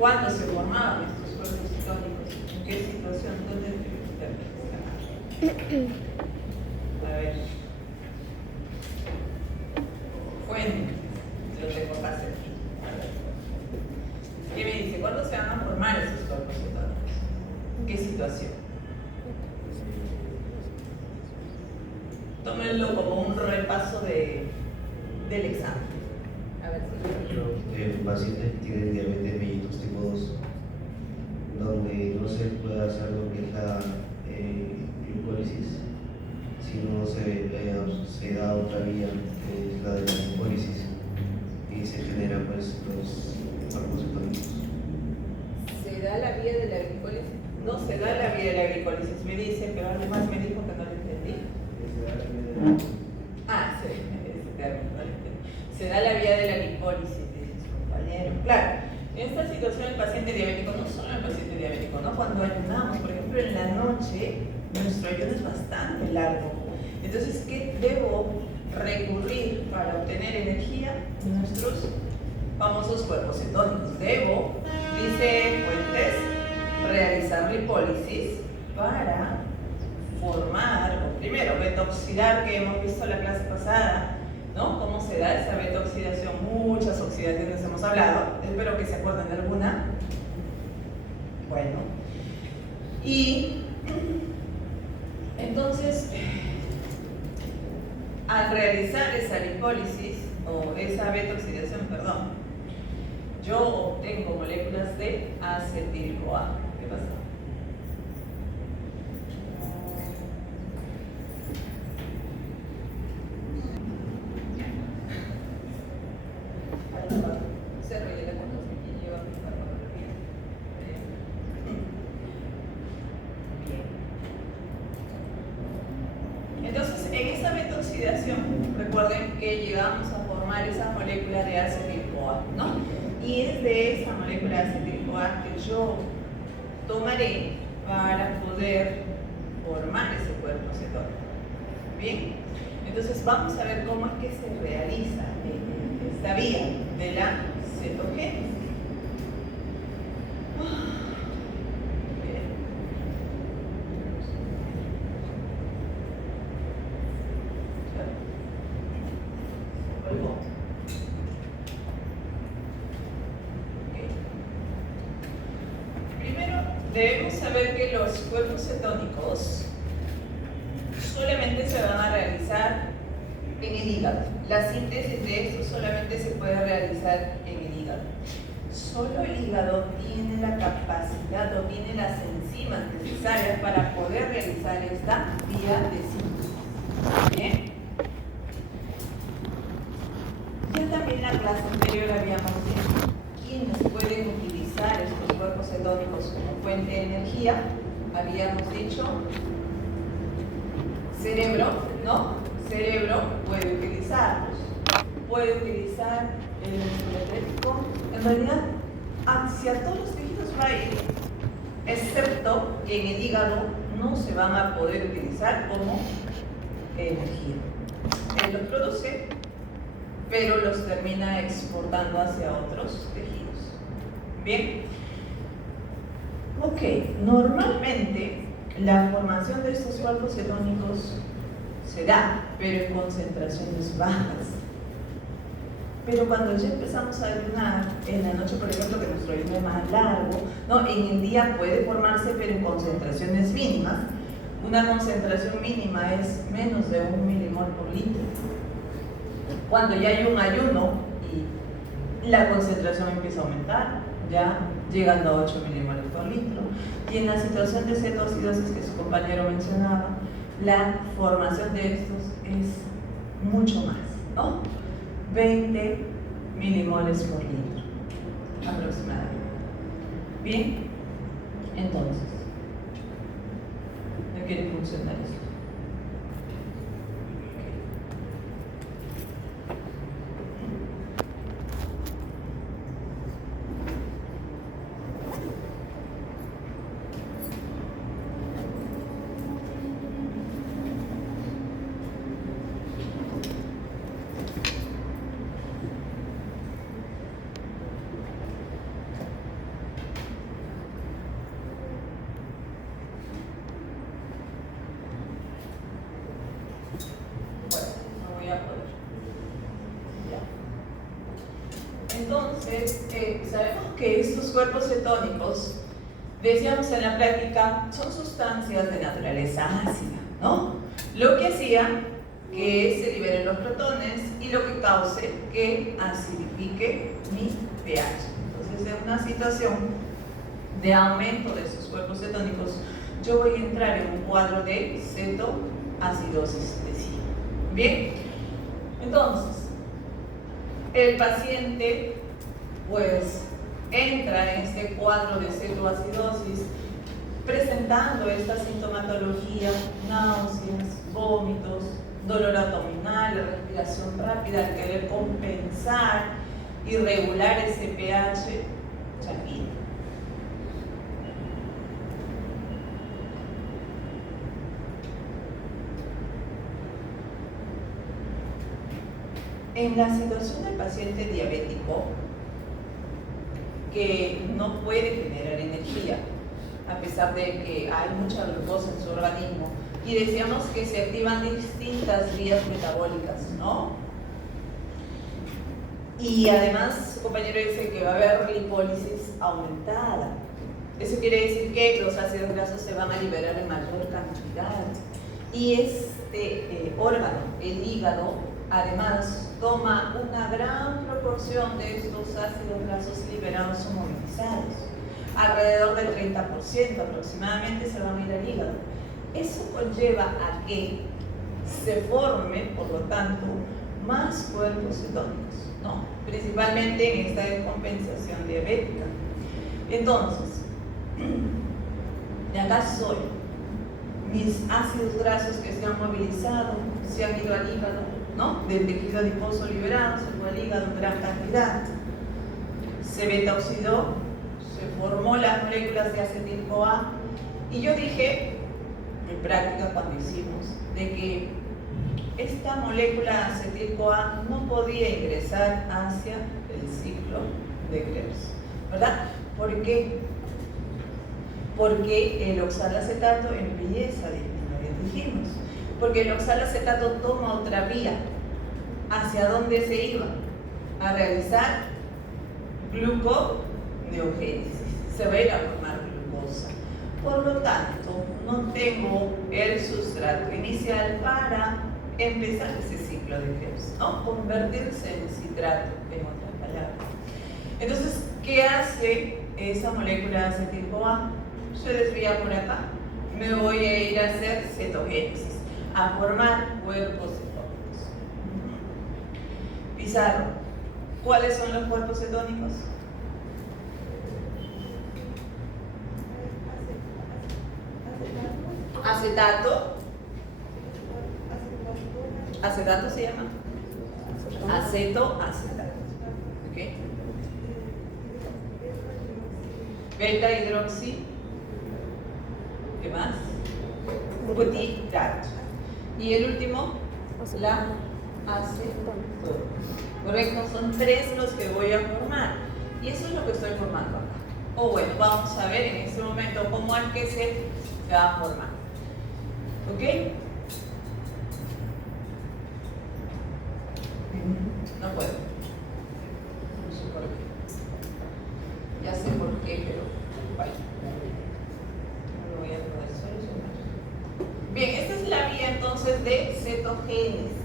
¿Cuándo se formaban estos cuerpos cetónicos? ¿En qué situación? ¿Dónde a ver. Fuente. Lo tengo que hacer. ¿Qué me dice? ¿Cuándo se van a formar esos cuerpos cetónicos? ¿En qué situación? Tómenlo como un repaso del examen. A ver si el paciente tiene diabetes mellitus tipo 2, donde no se puede hacer lo que es la glucólisis, sino se da otra vía, que es la de la lipólisis, y se generan pues los cuerpos cetónicos. ¿se da la vía de la glicólisis? No se da la vía de la glicólisis, me dice, pero además me dijo que no lo entendí. Ah, sí, ese término, no lo entendí. Se da la vía de la lipólisis, dice su compañero. Claro, en esta situación el paciente diabético, no solo el paciente diabético, ¿no? Cuando ayunamos, por ejemplo, en la noche, nuestro ayuno es bastante largo. Entonces, ¿qué debo recurrir para obtener energía? Nuestros famosos cuerpos cetónicos. Debo, dice Fuentes, realizar lipólisis para formar, o primero, beta-oxidar, que hemos visto la clase pasada, ¿no? Cómo se da esa beta-oxidación, muchas oxidaciones hemos hablado, espero que se acuerden de alguna. Bueno, y entonces, al realizar esa lipólisis, o esa beta-oxidación, perdón, yo obtengo moléculas de acetil-CoA. ¿Qué pasa? Se rellena con los que llevan Entonces, en esa beta-oxidación, recuerden que llegamos a formar esa molécula de acetil-CoA, ¿no? Y es de esa molécula de acetil-CoA que yo tomaré para poder formar ese cuerpo cetónico. Bien, entonces vamos a ver cómo es que se realiza esta vía de la cetogénesis. Debemos saber que los cuerpos cetónicos solamente se van a realizar en el hígado. La síntesis de esto solamente se puede realizar en el hígado. Solo el hígado tiene la capacidad o tiene las enzimas necesarias para poder realizar esta vía de síntesis. Bien. Ya también en la clase anterior habíamos dicho quiénes pueden utilizar estos cuerpos cetónicos como fuente de energía. Habíamos dicho cerebro, ¿no? Cerebro puede utilizarlos. Puede utilizar el músculo esquelético. En realidad, hacia todos los tejidos va a ir, excepto que en el hígado no se van a poder utilizar como energía. Él los produce, pero los termina exportando hacia otros tejidos. Bien. Ok, normalmente la formación de estos cuerpos cetónicos se da, pero en concentraciones bajas. Pero cuando ya empezamos a ayunar, en la noche, por ejemplo, que nuestro ayuno es más largo, ¿no? En el día puede formarse, pero en concentraciones mínimas. Una concentración mínima es menos de 1 milimol por litro. Cuando ya hay un ayuno y la concentración empieza a aumentar, ya llegando a 8 milimoles por litro. Y en la situación de cetoacidosis que su compañero mencionaba, la formación de estos es mucho más, ¿no? 20 milimoles por litro aproximadamente. Bien, entonces, ¿no quiere funcionar esto? sabemos que estos cuerpos cetónicos, decíamos en la práctica, son sustancias de naturaleza ácida, ¿no? Lo que hacía que se liberen los protones y lo que cause que acidifique mi pH. Entonces, en una situación de aumento de estos cuerpos cetónicos, yo voy a entrar en un cuadro de cetoacidosis de sí. Bien, entonces, el paciente pues entra en este cuadro de cetoacidosis presentando esta sintomatología: náuseas, vómitos, dolor abdominal, respiración rápida, al querer compensar y regular ese pH sanguíneo. En la situación del paciente diabético que no puede generar energía, a pesar de que hay mucha glucosa en su organismo, y decíamos que se activan distintas vías metabólicas, ¿no? Y además su compañero dice que va a haber lipólisis aumentada. Eso quiere decir que los ácidos grasos se van a liberar en mayor cantidad. Y este órgano, el hígado, además toma una gran proporción de estos ácidos grasos liberados o movilizados. Alrededor del 30% aproximadamente se van a ir al hígado. Eso conlleva a que se forme, por lo tanto, más cuerpos cetónicos, ¿no? Principalmente en esta descompensación diabética. Entonces, de acá soy. Mis ácidos grasos que se han movilizado, se han ido al hígado, ¿no? Del tejido adiposo liberado, se fue al hígado en gran cantidad. Se beta-oxidó, se formó las moléculas de acetil-CoA. Y yo dije, en práctica cuando hicimos, de que esta molécula acetil-CoA no podía ingresar hacia el ciclo de Krebs, ¿verdad? ¿Por qué? Porque el oxalacetato empieza a disminuir, dijimos. Porque el oxalacetato toma otra vía. ¿Hacia dónde se iba? A realizar gluconeogénesis. Se va a ir a formar glucosa. Por lo tanto, no tengo el sustrato inicial para empezar ese ciclo de Krebs, ¿no? Convertirse en citrato, en otras palabras. Entonces, ¿qué hace esa molécula de acetil-CoA? Se desvía por acá. Me voy a ir a hacer cetogénesis, a formar cuerpos cetónicos. Pizarro, ¿cuáles son los cuerpos cetónicos? Acetato. Acetato se llama acetoacetato. ¿Okay? Beta hidroxi. ¿Qué más? Butirato. Y el último, la acetona. Correcto, son 3 los que voy a formar. Y eso es lo que estoy formando acá. O bueno, vamos a ver en este momento cómo es que se va a formar. ¿Ok? No puedo. No sé por qué. Ya sé por qué, pero vaya. No lo voy a poder solucionar. Bien, esta es la vía entonces de cetogénesis.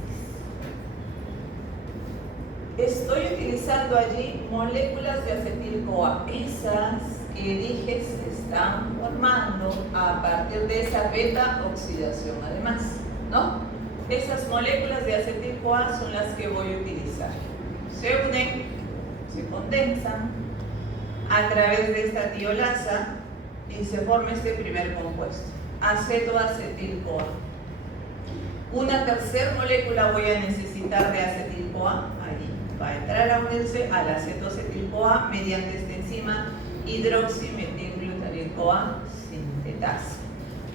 Estoy utilizando allí moléculas de acetil-CoA. Esas que dije se están formando a partir de esa beta-oxidación además, ¿no? Esas moléculas de acetil-CoA son las que voy a utilizar. Se unen, se condensan a través de esta tiolasa y se forma este primer compuesto, acetoacetil-CoA. Una tercera molécula voy a necesitar de acetil-CoA, allí va a entrar a unirse al acetoacetil-CoA mediante esta enzima hidroximetilglutarid-CoA sintetasa,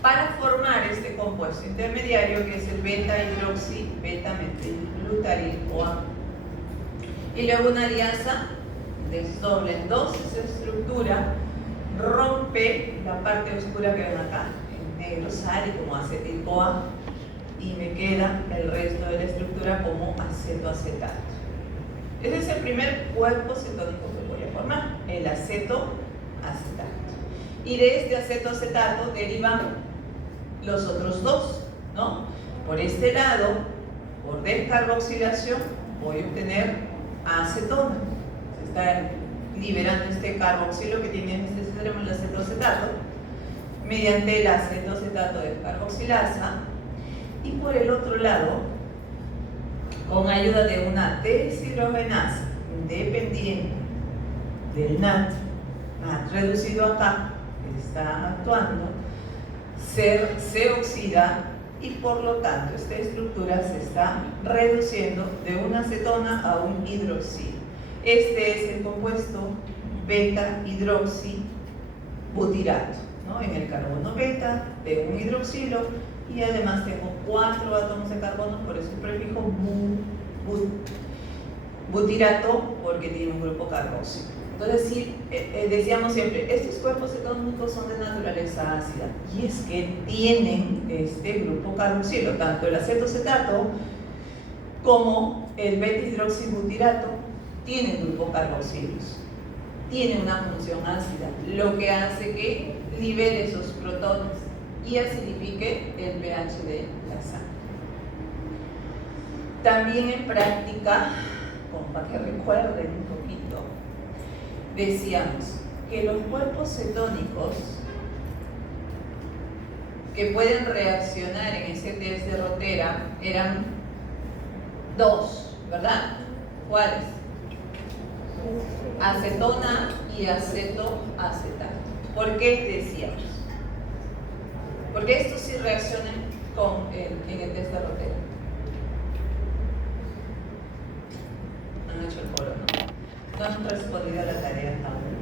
para formar este compuesto intermediario que es el beta-hidroxi-beta-metilglutarid-CoA. Y luego una liasa desdobla en 2 esa estructura, rompe la parte oscura que ven acá, en negro sale como acetil-CoA y me queda el resto de la estructura como acetoacetato. Ese es el primer cuerpo cetónico que voy a formar. formar, el acetoacetato. Y de este acetoacetato derivan los otros dos, ¿no? Por este lado, por descarboxilación, voy a obtener acetona. Se está liberando este carboxilo que tiene en este extremo, el acetoacetato, mediante el acetoacetato de carboxilasa. Y por el otro lado, con ayuda de una deshidrogenasa dependiente del NAT reducido acá, que está actuando, se oxida y por lo tanto esta estructura se está reduciendo de una acetona a un hidroxilo. Este es el compuesto beta-hidroxibutirato, ¿no? En el carbono beta de un hidroxilo y además tengo 4 átomos de carbono, por eso el prefijo butirato, porque tiene un grupo carboxilo. Entonces, sí, decíamos siempre, estos cuerpos cetónicos son de naturaleza ácida, y es que tienen este grupo carboxilo, tanto el acetoacetato como el beta-hidroxibutirato tienen grupo carboxilos, tienen una función ácida, lo que hace que libere esos protones y acidifique el pH de la sangre. También en práctica, como para que recuerden un poquito, decíamos que los cuerpos cetónicos que pueden reaccionar en ese test de Rotera eran 2, ¿verdad? ¿Cuáles? Acetona y acetoacetato. ¿Por qué decíamos? Porque estos sí reaccionan en el test de Rotera. Han hecho el foro, ¿no? No han respondido a la tarea aún.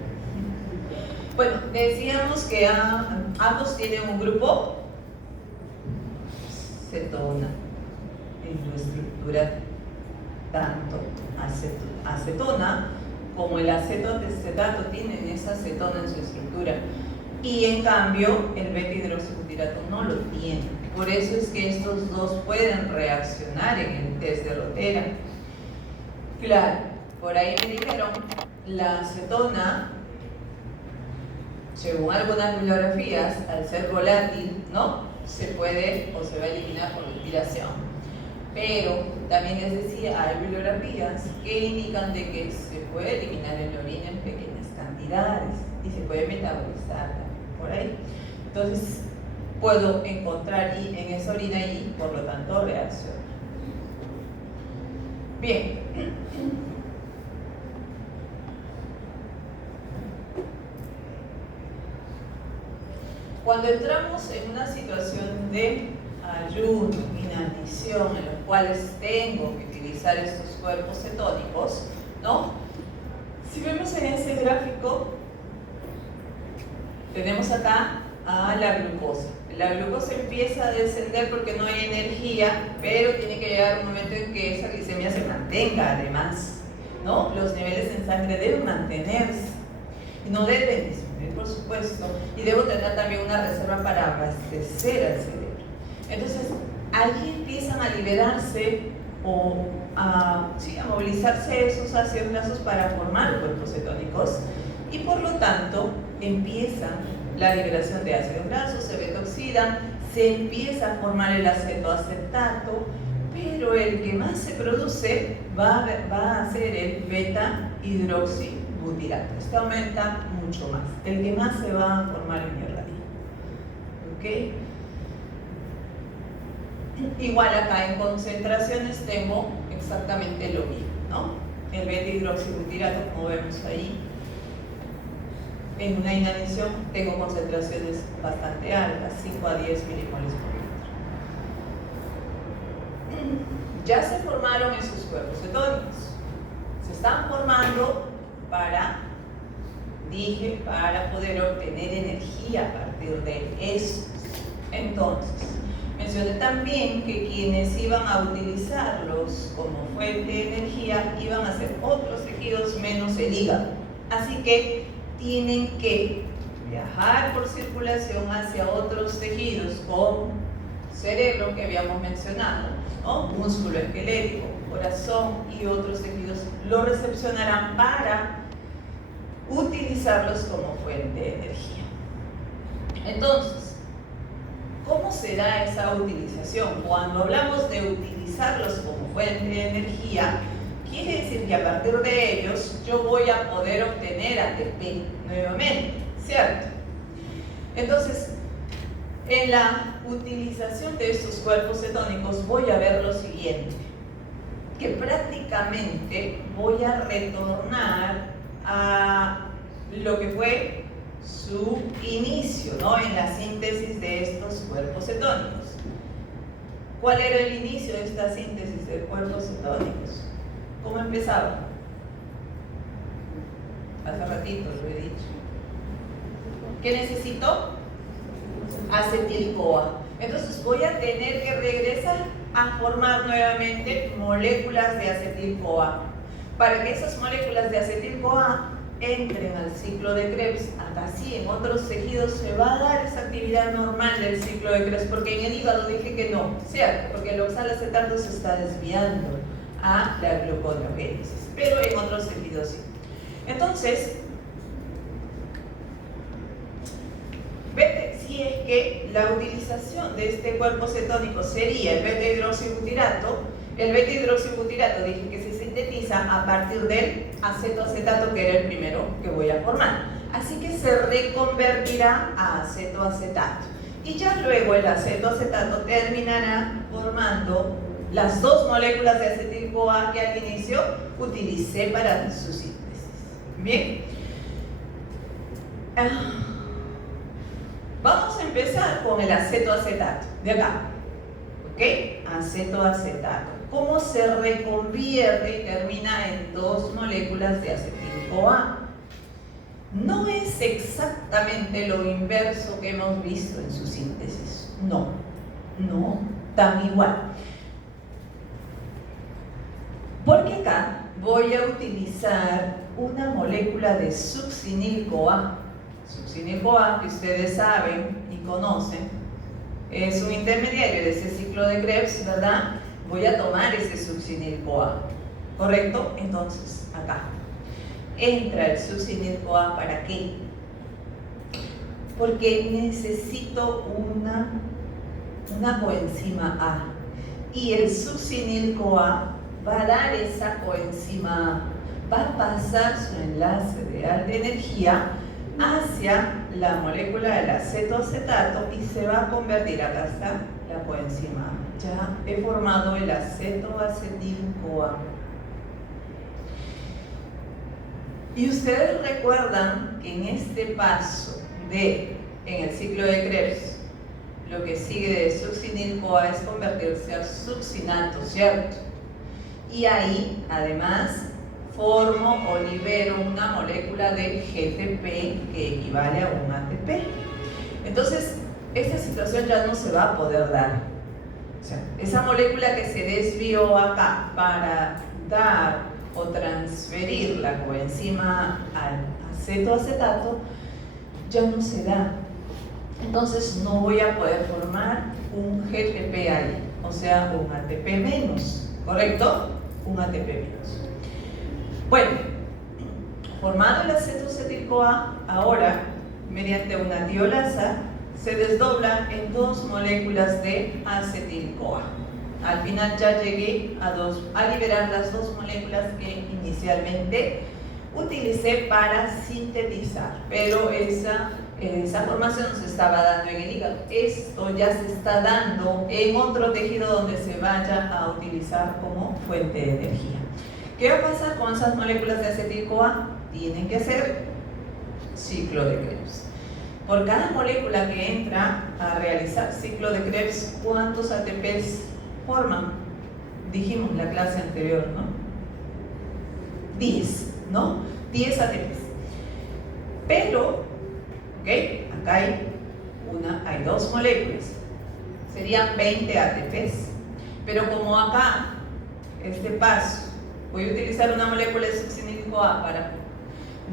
Bueno, decíamos que ambos tienen un grupo cetona en su estructura, tanto acetona como el acetoacetato tienen esa acetona en su estructura, y en cambio el beta-hidroxibutirato no lo tiene. Por eso es que estos dos pueden reaccionar en el test de Rotera. Claro, por ahí me dijeron, la acetona, según algunas bibliografías, al ser volátil, ¿no? Se puede o se va a eliminar por respiración. Pero también les decía, hay bibliografías que indican de que se puede eliminar en la orina en pequeñas cantidades y se puede metabolizar por ahí. Entonces, puedo encontrar en esa orina y por lo tanto reacciona. Bien. Cuando entramos en una situación de ayuno, inanición, en los cuales tengo que utilizar estos cuerpos cetónicos, ¿no? Si vemos en ese gráfico, tenemos acá a la glucosa. La glucosa empieza a descender porque no hay energía, pero tiene que llegar un momento en que esa glicemia se mantenga además, ¿no? Los niveles en sangre deben mantenerse, no deben disminuir, por supuesto, y debo tener también una reserva para abastecer al cerebro. Entonces, allí empiezan a liberarse o a movilizarse esos ácidos grasos para formar cuerpos cetónicos, y por lo tanto empieza la liberación de ácidos grasos, se beta-oxidan, se empieza a formar el acetoacetato, pero el que más se produce va a ser el beta-hidroxibutirato. Este aumenta mucho más, el que más se va a formar en mi organismo. ¿Ok? Igual acá en concentraciones tengo exactamente lo mismo, ¿no? El beta-hidroxibutirato, como vemos ahí, en una inanición tengo concentraciones bastante altas, 5 a 10 milimoles por litro. Ya se formaron esos cuerpos cetónicos. Se están formando para poder obtener energía a partir de estos. Entonces, mencioné también que quienes iban a utilizarlos como fuente de energía iban a ser otros tejidos menos el hígado. Así que tienen que viajar por circulación hacia otros tejidos como cerebro, que habíamos mencionado, ¿no? Músculo esquelético, corazón y otros tejidos lo recepcionarán para utilizarlos como fuente de energía. Entonces, ¿cómo será esa utilización? Cuando hablamos de utilizarlos como fuente de energía, quiere decir que a partir de ellos yo voy a poder obtener ATP nuevamente, ¿cierto? Entonces, en la utilización de estos cuerpos cetónicos voy a ver lo siguiente, que prácticamente voy a retornar a lo que fue su inicio, ¿no? En la síntesis de estos cuerpos cetónicos. ¿Cuál era el inicio de esta síntesis de cuerpos cetónicos? ¿Cómo empezaba? Hace ratito lo he dicho. ¿Qué necesito? Acetil-CoA. Entonces voy a tener que regresar a formar nuevamente moléculas de acetil-CoA. Para que esas moléculas de acetil-CoA entren al ciclo de Krebs, acá sí, en otros tejidos se va a dar esa actividad normal del ciclo de Krebs, porque en el hígado dije que no, ¿cierto? Porque el oxalacetato se está desviando a la gluconeogénesis, pero en otros tejidos sí. Entonces, si es que la utilización de este cuerpo cetónico sería el beta-hidroxibutirato, el beta-hidroxibutirato dije que se sintetiza a partir del acetoacetato, que era el primero que voy a formar. Así que se reconvertirá a acetoacetato. Y ya luego el acetoacetato terminará formando las dos moléculas de acetil-CoA que al inicio utilicé para su síntesis. Bien. Vamos a empezar con el acetoacetato, de acá. ¿Ok? Acetoacetato. ¿Cómo se reconvierte y termina en dos moléculas de acetil-CoA? No es exactamente lo inverso que hemos visto en su síntesis. No, tan igual. Porque acá voy a utilizar una molécula de succinil-CoA. Succinil-CoA, que ustedes saben y conocen, es un intermediario de ese ciclo de Krebs, ¿verdad? Voy a tomar ese succinil-CoA, ¿correcto? Entonces, acá entra el succinil-CoA. ¿Para qué? Porque necesito una coenzima A, y el succinil-CoA va a dar esa coenzima A, va a pasar su enlace de alta energía hacia la molécula del acetoacetato y se va a convertir, acá está la coenzima A. Ya he formado el acetoacetil-CoA. Y ustedes recuerdan que en este paso en el ciclo de Krebs, lo que sigue de succinil-CoA es convertirse a succinato, ¿cierto? Y ahí, además, formo o libero una molécula de GTP que equivale a un ATP. Entonces, esta situación ya no se va a poder dar. O sea, esa molécula que se desvió acá para dar o transferir la coenzima al acetoacetato ya no se da. Entonces no voy a poder formar un GTP ahí, o sea, un ATP menos, ¿correcto? Un ATP menos. Bueno, formado el acetoacetil-CoA, ahora, mediante una tiolasa, se desdobla en dos moléculas de acetil-CoA. Al final ya llegué a liberar las dos moléculas que inicialmente utilicé para sintetizar, pero esa formación se estaba dando en el hígado. Esto ya se está dando en otro tejido donde se vaya a utilizar como fuente de energía. ¿Qué va a pasar con esas moléculas de acetil-CoA? Tienen que hacer ciclo de Krebs. Por cada molécula que entra a realizar ciclo de Krebs, ¿cuántos ATPs forman? Dijimos en la clase anterior, ¿no? 10, ¿no? 10 ATPs. Pero, ¿ok? Acá hay dos moléculas. Serían 20 ATPs. Pero como acá, este paso, voy a utilizar una molécula de succinil-CoA para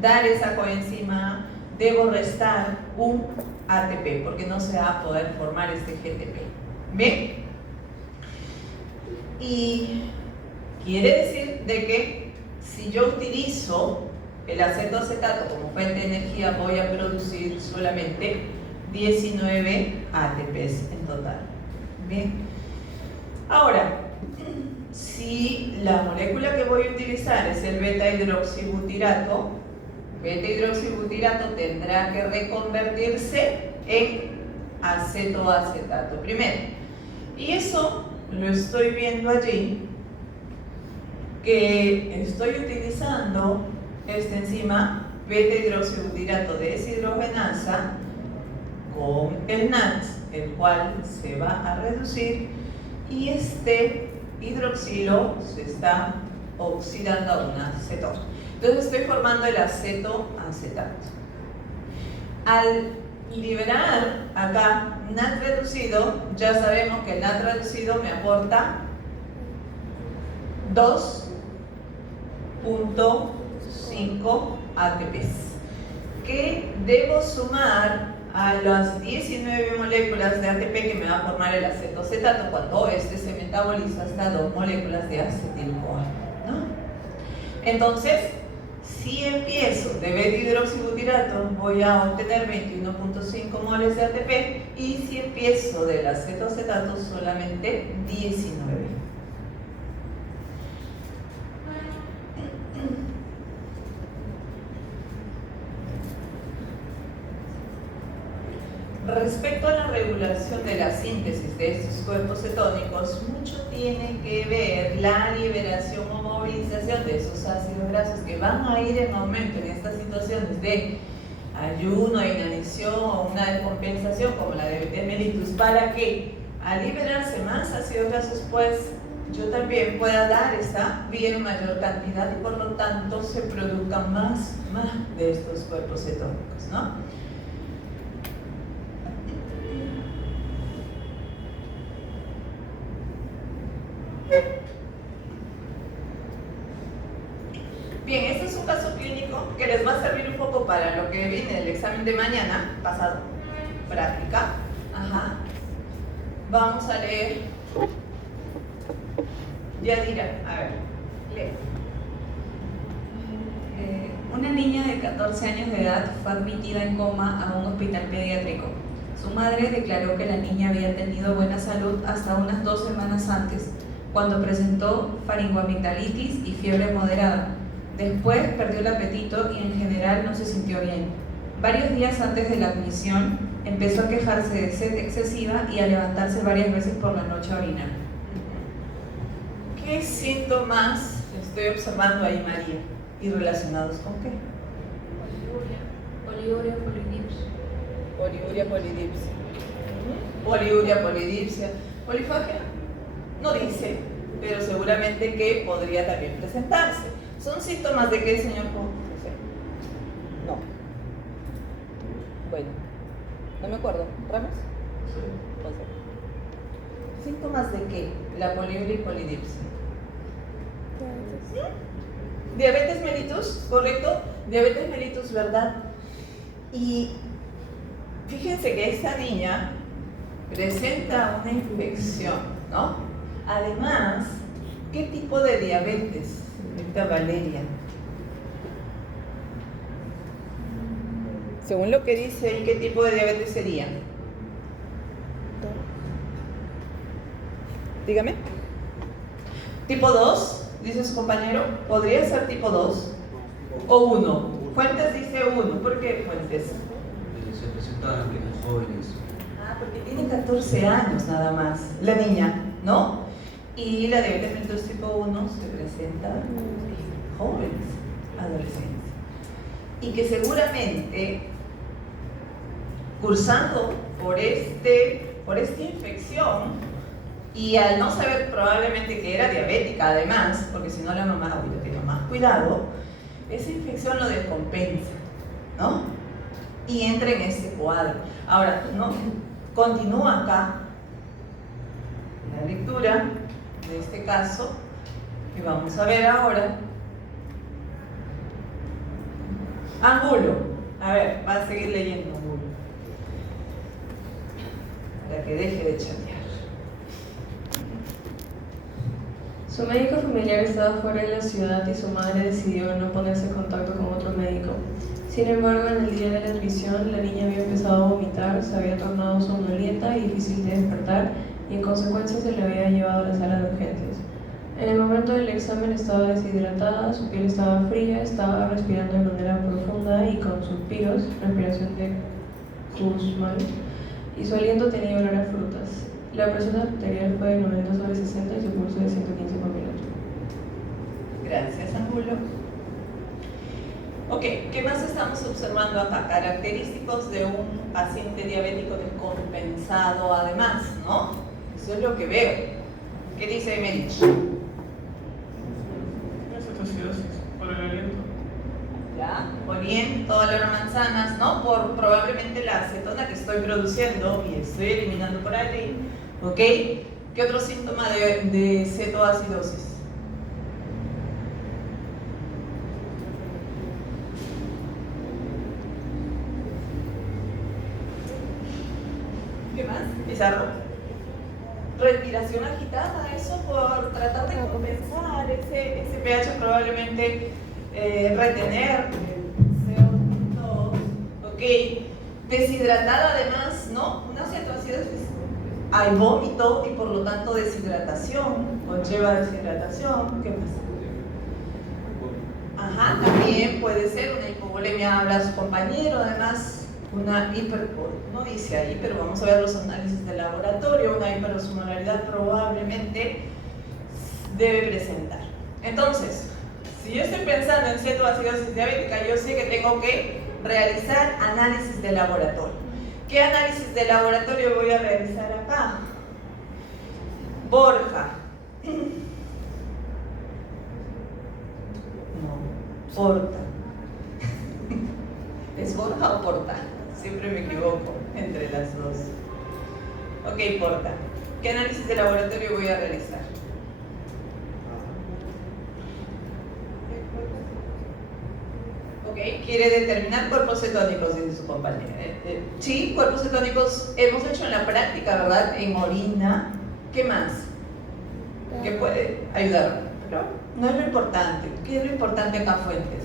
dar esa coenzima, debo restar un ATP, porque no se va a poder formar este GTP. ¿Bien? Y quiere decir de que si yo utilizo el acetoacetato como fuente de energía voy a producir solamente 19 ATPs en total. Bien. Ahora, si la molécula que voy a utilizar es el beta-hidroxibutirato, beta-hidroxibutirato tendrá que reconvertirse en acetoacetato primero. Y eso lo estoy viendo allí, que estoy utilizando esta enzima beta-hidroxibutirato deshidrogenasa con el NAT, el cual se va a reducir, y este hidroxilo se está oxidando a una cetona. Entonces estoy formando el acetoacetato. Al liberar acá NAT reducido, ya sabemos que el NAT reducido me aporta 2.5 ATPs, que debo sumar a las 19 moléculas de ATP que me va a formar el acetoacetato cuando este se metaboliza hasta 2 moléculas de acetil-CoA, ¿no? Entonces, si empiezo de beta-hidroxibutirato, voy a obtener 21.5 moles de ATP, y si empiezo del acetoacetato, solamente 19. Respecto a la regulación de la síntesis de estos cuerpos cetónicos, mucho tiene que ver la liberación o movilización de esos ácidos grasos que van a ir en aumento en estas situaciones de ayuno, inanición o una descompensación como la de beta mellitus, para que al liberarse más ácidos grasos, pues yo también pueda dar esta bien mayor cantidad y por lo tanto se produzcan más de estos cuerpos cetónicos, ¿no? Bien, este es un caso clínico que les va a servir un poco para lo que viene del examen de mañana, pasado, práctica. Ajá. Vamos a leer. Yadira, a ver, lee. Una niña de 14 años de edad fue admitida en coma a un hospital pediátrico. Su madre declaró que la niña había tenido buena salud hasta unas 2 semanas antes, cuando presentó faringoamigdalitis y fiebre moderada. Después perdió el apetito y en general no se sintió bien. Varios días antes de la admisión empezó a quejarse de sed excesiva y a levantarse varias veces por la noche a orinar. ¿Qué síntomas estoy observando ahí, María? ¿Y relacionados con qué? Poliuria, polidipsia. Poliuria, polidipsia. Poliuria, polidipsia. ¿Polifagia? No dice, pero seguramente que podría también presentarse. ¿Son síntomas de qué, señor? No. Bueno, no me acuerdo. ¿Ramos? Sí. ¿Síntomas de qué? La poliuria y polidipsia. Diabetes mellitus, ¿correcto? Diabetes mellitus, ¿verdad? Y fíjense que esta niña presenta una infección, ¿no? Además, ¿qué tipo de diabetes? Señorita Valeria. Según lo que dice ahí, ¿qué tipo de diabetes sería? Dígame. ¿Tipo 2? Dice su compañero. ¿Podría ser tipo 2? ¿O 1? Fuentes dice 1. ¿Por qué Fuentes? Se presenta en los jóvenes. Ah, porque tiene 14 años nada más, la niña, ¿no? Y la diabetes mellitus tipo 1 se presenta en jóvenes, adolescentes. Y que seguramente, cursando por esta infección, y al no saber probablemente que era diabética además, porque si no la mamá hubiera tenido más cuidado, esa infección lo descompensa, ¿no? Y entra en este cuadro. Ahora, ¿no? Continúa acá la lectura de este caso que vamos a ver ahora. Angulo. A ver, va a seguir leyendo Angulo para que deje de chatear. Su médico familiar estaba fuera de la ciudad y su madre decidió no ponerse en contacto con otro médico. Sin embargo, en el día de la admisión, la niña había empezado a vomitar, se había tornado somnolienta y difícil de despertar, y en consecuencia se le había llevado a la sala de urgencias. En el momento del examen estaba deshidratada, su piel estaba fría, estaba respirando de manera profunda y con suspiros, respiración de Kussmaul, y su aliento tenía olor a frutas. La presión arterial fue de 90/60 y su pulso de 115 por minuto. Gracias, Angulo. Ok, ¿qué más estamos observando acá? Característicos de un paciente diabético descompensado además, ¿no? Eso es lo que veo. ¿Qué dice Emerich? Cetoacidosis por el aliento. ¿Ya? Oliento, olor a manzanas, ¿no? Por probablemente la acetona que estoy produciendo y estoy eliminando por allí. ¿Ok? ¿Qué otro síntoma de cetoacidosis? ¿Qué más? Pizarro. Respiración agitada, eso por tratar de compensar ese pH, probablemente retener el CO2, ok. Deshidratada además, ¿no? Una cetoacidosis, hay vómito y por lo tanto deshidratación, conlleva deshidratación. ¿Qué más? Ajá, también puede ser una hipovolemia, habla su compañero, además una no dice ahí, pero vamos a ver los análisis de laboratorio, una hiperosmolaridad probablemente debe presentar. Entonces, si yo estoy pensando en cetoacidosis diabética, yo sé que tengo que realizar análisis de laboratorio. ¿Qué análisis de laboratorio voy a realizar acá? Borja. No, Porta. ¿Es Borja o Porta? Siempre me equivoco entre las dos. Ok, Porta. ¿Qué análisis de laboratorio voy a realizar? Ok, quiere determinar cuerpos cetónicos, dice su compañera. Sí, cuerpos cetónicos hemos hecho en la práctica, ¿verdad? En orina. ¿Qué más? ¿Qué puede ayudar? Pero no es lo importante. ¿Qué es lo importante acá, Fuentes?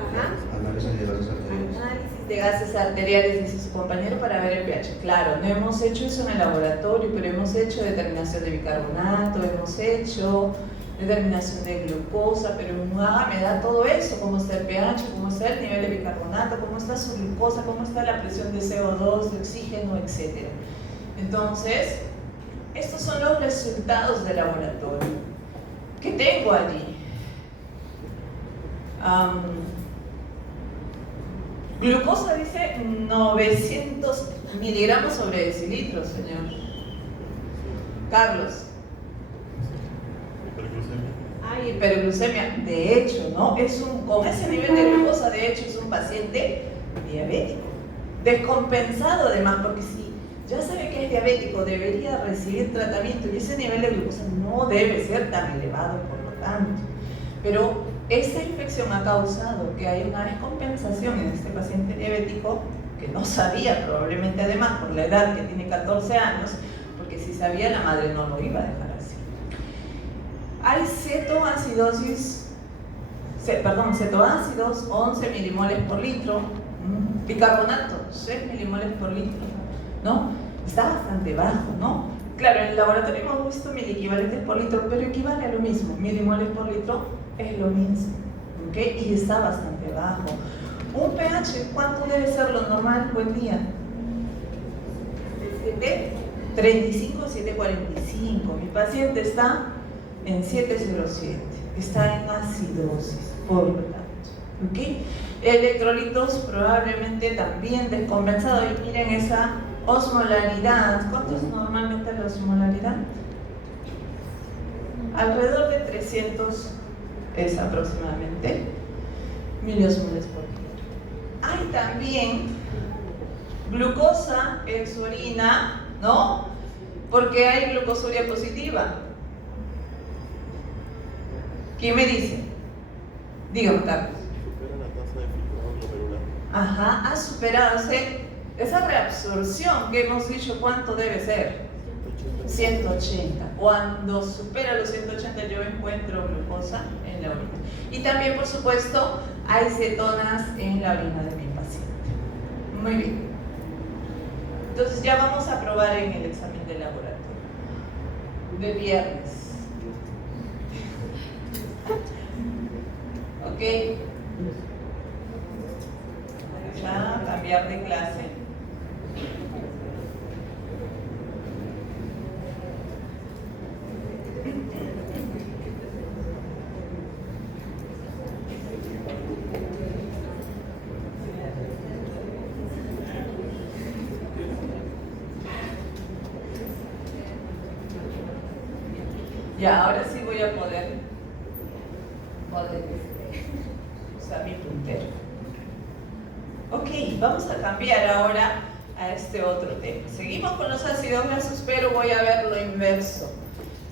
Ajá. Análisis de gases arteriales. Análisis de gases arteriales, dice su compañero, para ver el pH. Claro, no hemos hecho eso en el laboratorio, pero hemos hecho determinación de bicarbonato, hemos hecho determinación de glucosa, pero me da todo eso, cómo está el pH, cómo está el nivel de bicarbonato, cómo está su glucosa, cómo está la presión de CO2, de oxígeno, etc. Entonces, estos son los resultados del laboratorio. ¿Qué tengo allí? Glucosa dice 900 miligramos sobre decilitros, señor. Carlos. Hay hiperglucemia. De hecho, ¿no? Con ese nivel de glucosa, de hecho, es un paciente diabético. Descompensado además, porque si ya sabe que es diabético, debería recibir tratamiento y ese nivel de glucosa no debe ser tan elevado, por lo tanto. Pero esta infección ha causado que haya una descompensación en este paciente diabético que no sabía, probablemente además por la edad que tiene 14 años, porque si sabía la madre no lo iba a dejar así. Hay cetoácidos 11 milimoles por litro, bicarbonato 6 milimoles por litro, ¿no? Está bastante bajo, ¿no? Claro, en el laboratorio hemos visto miliequivalentes por litro, pero equivale a lo mismo, milimoles por litro es lo mismo, ¿ok? Y está bastante bajo. Un pH, ¿cuánto debe ser lo normal? Buen día. 7.35, 7.45. Mi paciente está en 7.07. Está en acidosis, por lo tanto, ¿ok? Electrolitos probablemente también descompensados. Y miren esa osmolaridad. ¿Cuánto es normalmente la osmolaridad? Alrededor de 300 es aproximadamente miliosmoles por litro. Hay también glucosa en su orina, ¿no? Porque hay glucosuria positiva. ¿Quién me dice? Dígame, Carlos. Supera la tasa de filtrado glomerular. Ajá, ha superado esa reabsorción que hemos dicho, ¿cuánto debe ser? 180 180. Cuando supera los 180 yo encuentro glucosa en la orina. Y también, por supuesto, hay cetonas en la orina de mi paciente. Muy bien. Entonces ya vamos a probar en el examen de laboratorio de viernes. Ok. Ya cambiar de clase. Ya, ahora sí voy a poder usar mi puntero. Ok, vamos a cambiar ahora a este otro tema. Seguimos con los ácidos grasos, pero voy a ver lo inverso.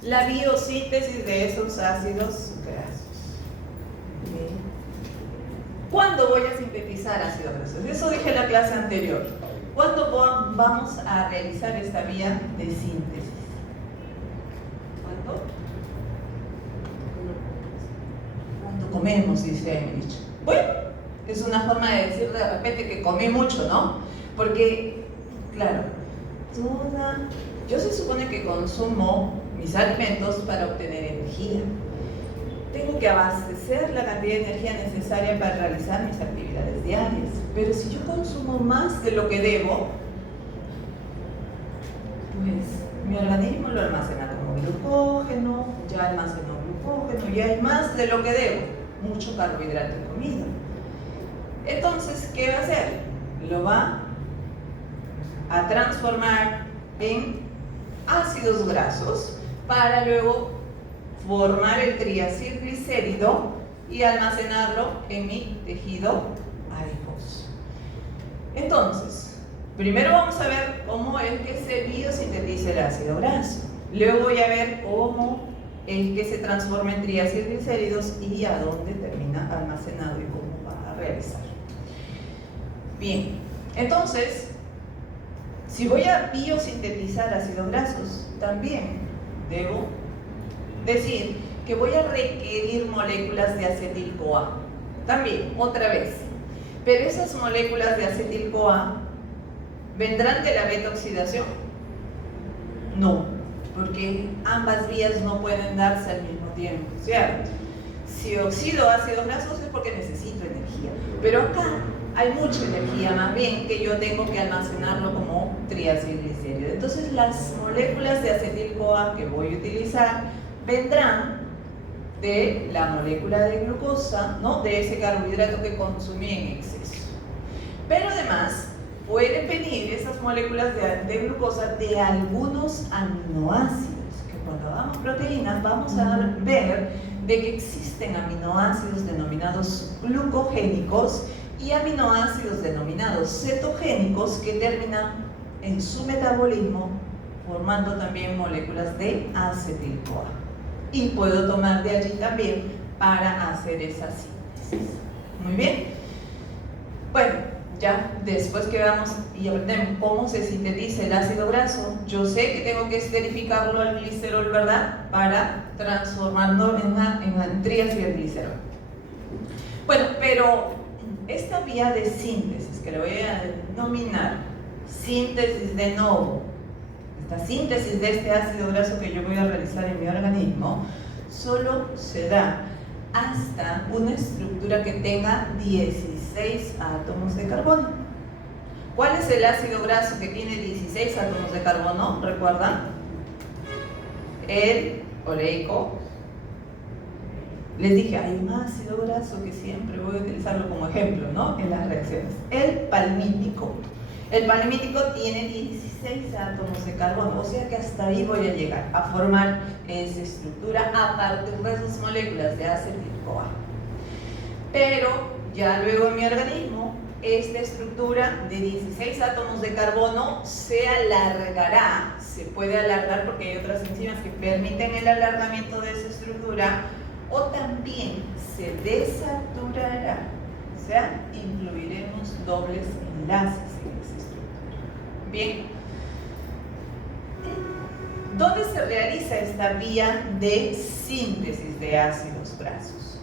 La biosíntesis de esos ácidos grasos. Bien. ¿Cuándo voy a sintetizar ácidos grasos? Eso dije en la clase anterior. ¿Cuándo vamos a realizar esta vía de síntesis? ¿Cuándo? Cuando comemos, dice Emmerich. Bueno, es una forma de decir de repente que comí mucho, ¿no? Porque, claro, yo se supone que consumo mis alimentos para obtener energía. Tengo que abastecer la cantidad de energía necesaria para realizar mis actividades diarias. Pero si yo consumo más de lo que debo, pues mi organismo lo almacena como glucógeno, ya almacenó glucógeno, ya hay más de lo que debo, mucho carbohidrato comido. Entonces, ¿qué va a hacer? Lo va a transformar en ácidos grasos para luego formar el triacilglicérido y almacenarlo en mi tejido adiposo. Entonces, primero vamos a ver cómo es que se biosintetiza el ácido graso. Luego voy a ver cómo es que se transforma en triacilglicéridos y a dónde termina almacenado y cómo va a realizar. Bien, entonces, si voy a biosintetizar ácidos grasos, también debo decir que voy a requerir moléculas de acetil-CoA. También, otra vez. Pero esas moléculas de acetil-CoA ¿vendrán de la beta-oxidación? No, porque ambas vías no pueden darse al mismo tiempo, ¿cierto? Si oxido ácidos grasos es porque necesito energía, pero acá hay mucha energía más bien que yo tengo que almacenarlo como triacilglicérido. Entonces las moléculas de acetil-CoA que voy a utilizar vendrán de la molécula de glucosa, ¿no? De ese carbohidrato que consumí en exceso. Pero además pueden venir esas moléculas de glucosa de algunos aminoácidos, que cuando hagamos proteínas vamos a ver de que existen aminoácidos denominados glucogénicos y aminoácidos denominados cetogénicos que terminan en su metabolismo formando también moléculas de acetil-CoA. Y puedo tomar de allí también para hacer esa síntesis. Muy bien. Bueno, ya después que veamos y aprendemos cómo se sintetiza el ácido graso, yo sé que tengo que esterificarlo al glicerol, ¿verdad? Para transformarlo en triacilglicerol. Bueno, pero esta vía de síntesis, que le voy a denominar síntesis de novo, esta síntesis de este ácido graso que yo voy a realizar en mi organismo, solo se da hasta una estructura que tenga 16 átomos de carbono. ¿Cuál es el ácido graso que tiene 16 átomos de carbono? ¿Recuerdan? El oleico. Les dije, hay un ácido graso que siempre voy a utilizarlo como ejemplo, ¿no? En las reacciones. El palmítico. El palmítico tiene 16 átomos de carbono, o sea que hasta ahí voy a llegar a formar esa estructura a partir de esas moléculas de acetil-CoA. Pero ya luego en mi organismo, esta estructura de 16 átomos de carbono se alargará, se puede alargar porque hay otras enzimas que permiten el alargamiento de esa estructura, o también se desaturará, o sea, incluiremos dobles enlaces en esa estructura. Bien, se realiza esta vía de síntesis de ácidos grasos?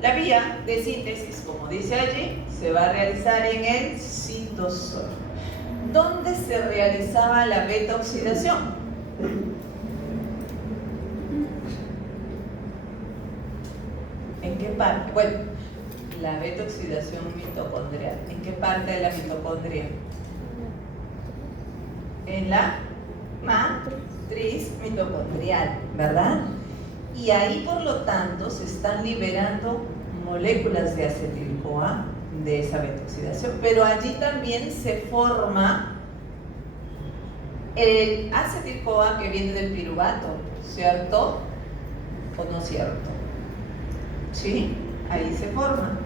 La vía de síntesis, como dice allí, se va a realizar en el citosol. ¿Dónde se realizaba la beta-oxidación? ¿En qué parte? Bueno, la beta-oxidación mitocondrial. ¿En qué parte de la mitocondria? En la matriz mitocondrial, ¿verdad? Y ahí, por lo tanto, se están liberando moléculas de acetil-CoA de esa beta-oxidación, pero allí también se forma el acetil-CoA que viene del piruvato, ¿cierto? ¿O no cierto? ¿Sí? Ahí se forma.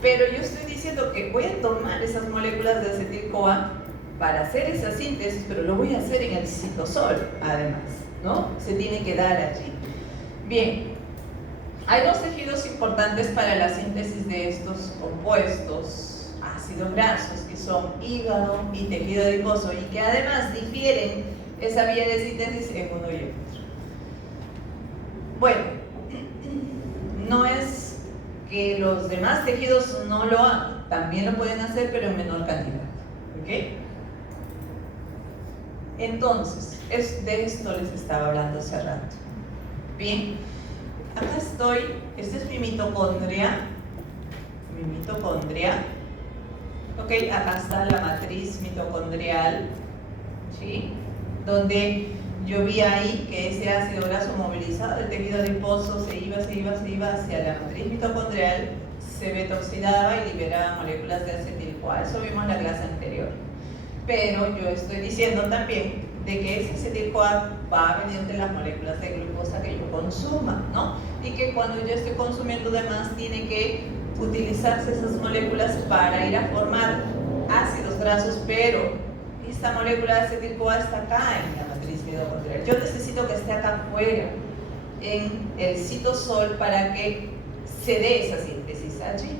Pero yo estoy diciendo que voy a tomar esas moléculas de acetil-CoA para hacer esa síntesis, pero lo voy a hacer en el citosol, además, ¿no? Se tiene que dar allí. Bien, hay dos tejidos importantes para la síntesis de estos compuestos ácidos grasos, que son hígado y tejido adiposo, y que además difieren esa vía de síntesis en uno y en otro. Bueno, no es que los demás tejidos no lo hagan, también lo pueden hacer, pero en menor cantidad, ¿ok? Entonces, de esto les estaba hablando hace rato. Bien, acá estoy, esta es mi mitocondria, ok, acá está la matriz mitocondrial, ¿sí? Donde yo vi ahí que ese ácido graso movilizado del tejido adiposo se iba hacia la matriz mitocondrial, se beta-oxidaba y liberaba moléculas de acetil-CoA. Eso vimos en la clase anterior. Pero yo estoy diciendo también de que ese acetil-CoA va a venir de las moléculas de glucosa que yo consuma, ¿no? Y que cuando yo estoy consumiendo de más, tiene que utilizarse esas moléculas para ir a formar ácidos grasos, pero esta molécula de acetil-CoA está acá en la matriz mitocondrial. Yo necesito que esté acá afuera, en el citosol, para que se dé esa síntesis allí.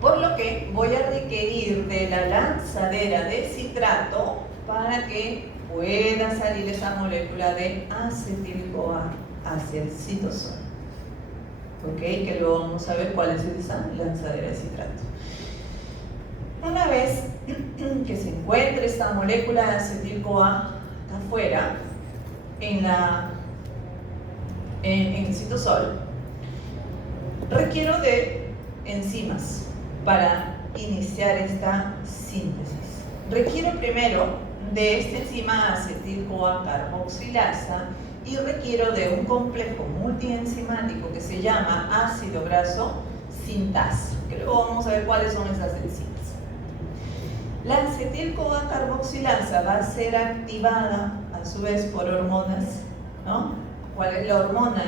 Por lo que voy a requerir de la lanzadera de citrato para que pueda salir esa molécula de acetil-CoA hacia el citosol. ¿Ok? Que luego vamos a ver cuál es esa lanzadera de citrato. Una vez que se encuentre esta molécula de acetil-CoA afuera, en el citosol, requiero de enzimas para iniciar esta síntesis. Requiero primero de esta enzima acetil-CoA carboxilasa y requiero de un complejo multienzimático que se llama ácido graso sintasa, que luego vamos a ver cuáles son esas enzimas. La acetil-CoA carboxilasa va a ser activada a su vez por hormonas, ¿no? ¿Cuál es la hormona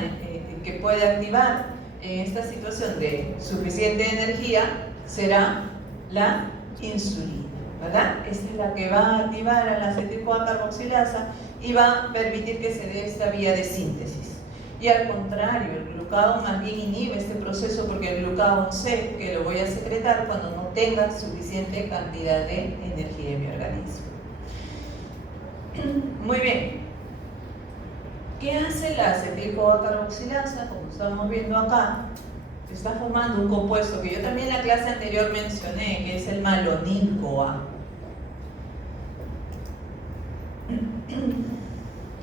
que puede activar en esta situación de suficiente energía? Será la insulina, ¿verdad? Esta es la que va a activar a la acetil-CoA carboxilasa y va a permitir que se dé esta vía de síntesis. Y al contrario, el glucagón más bien inhibe este proceso, porque el glucagón sé que lo voy a secretar cuando no tenga suficiente cantidad de energía en mi organismo. Muy bien. ¿Qué hace la acetil-CoA carboxilasa? Como estamos viendo acá, está formando un compuesto que yo también en la clase anterior mencioné, que es el malonil-CoA.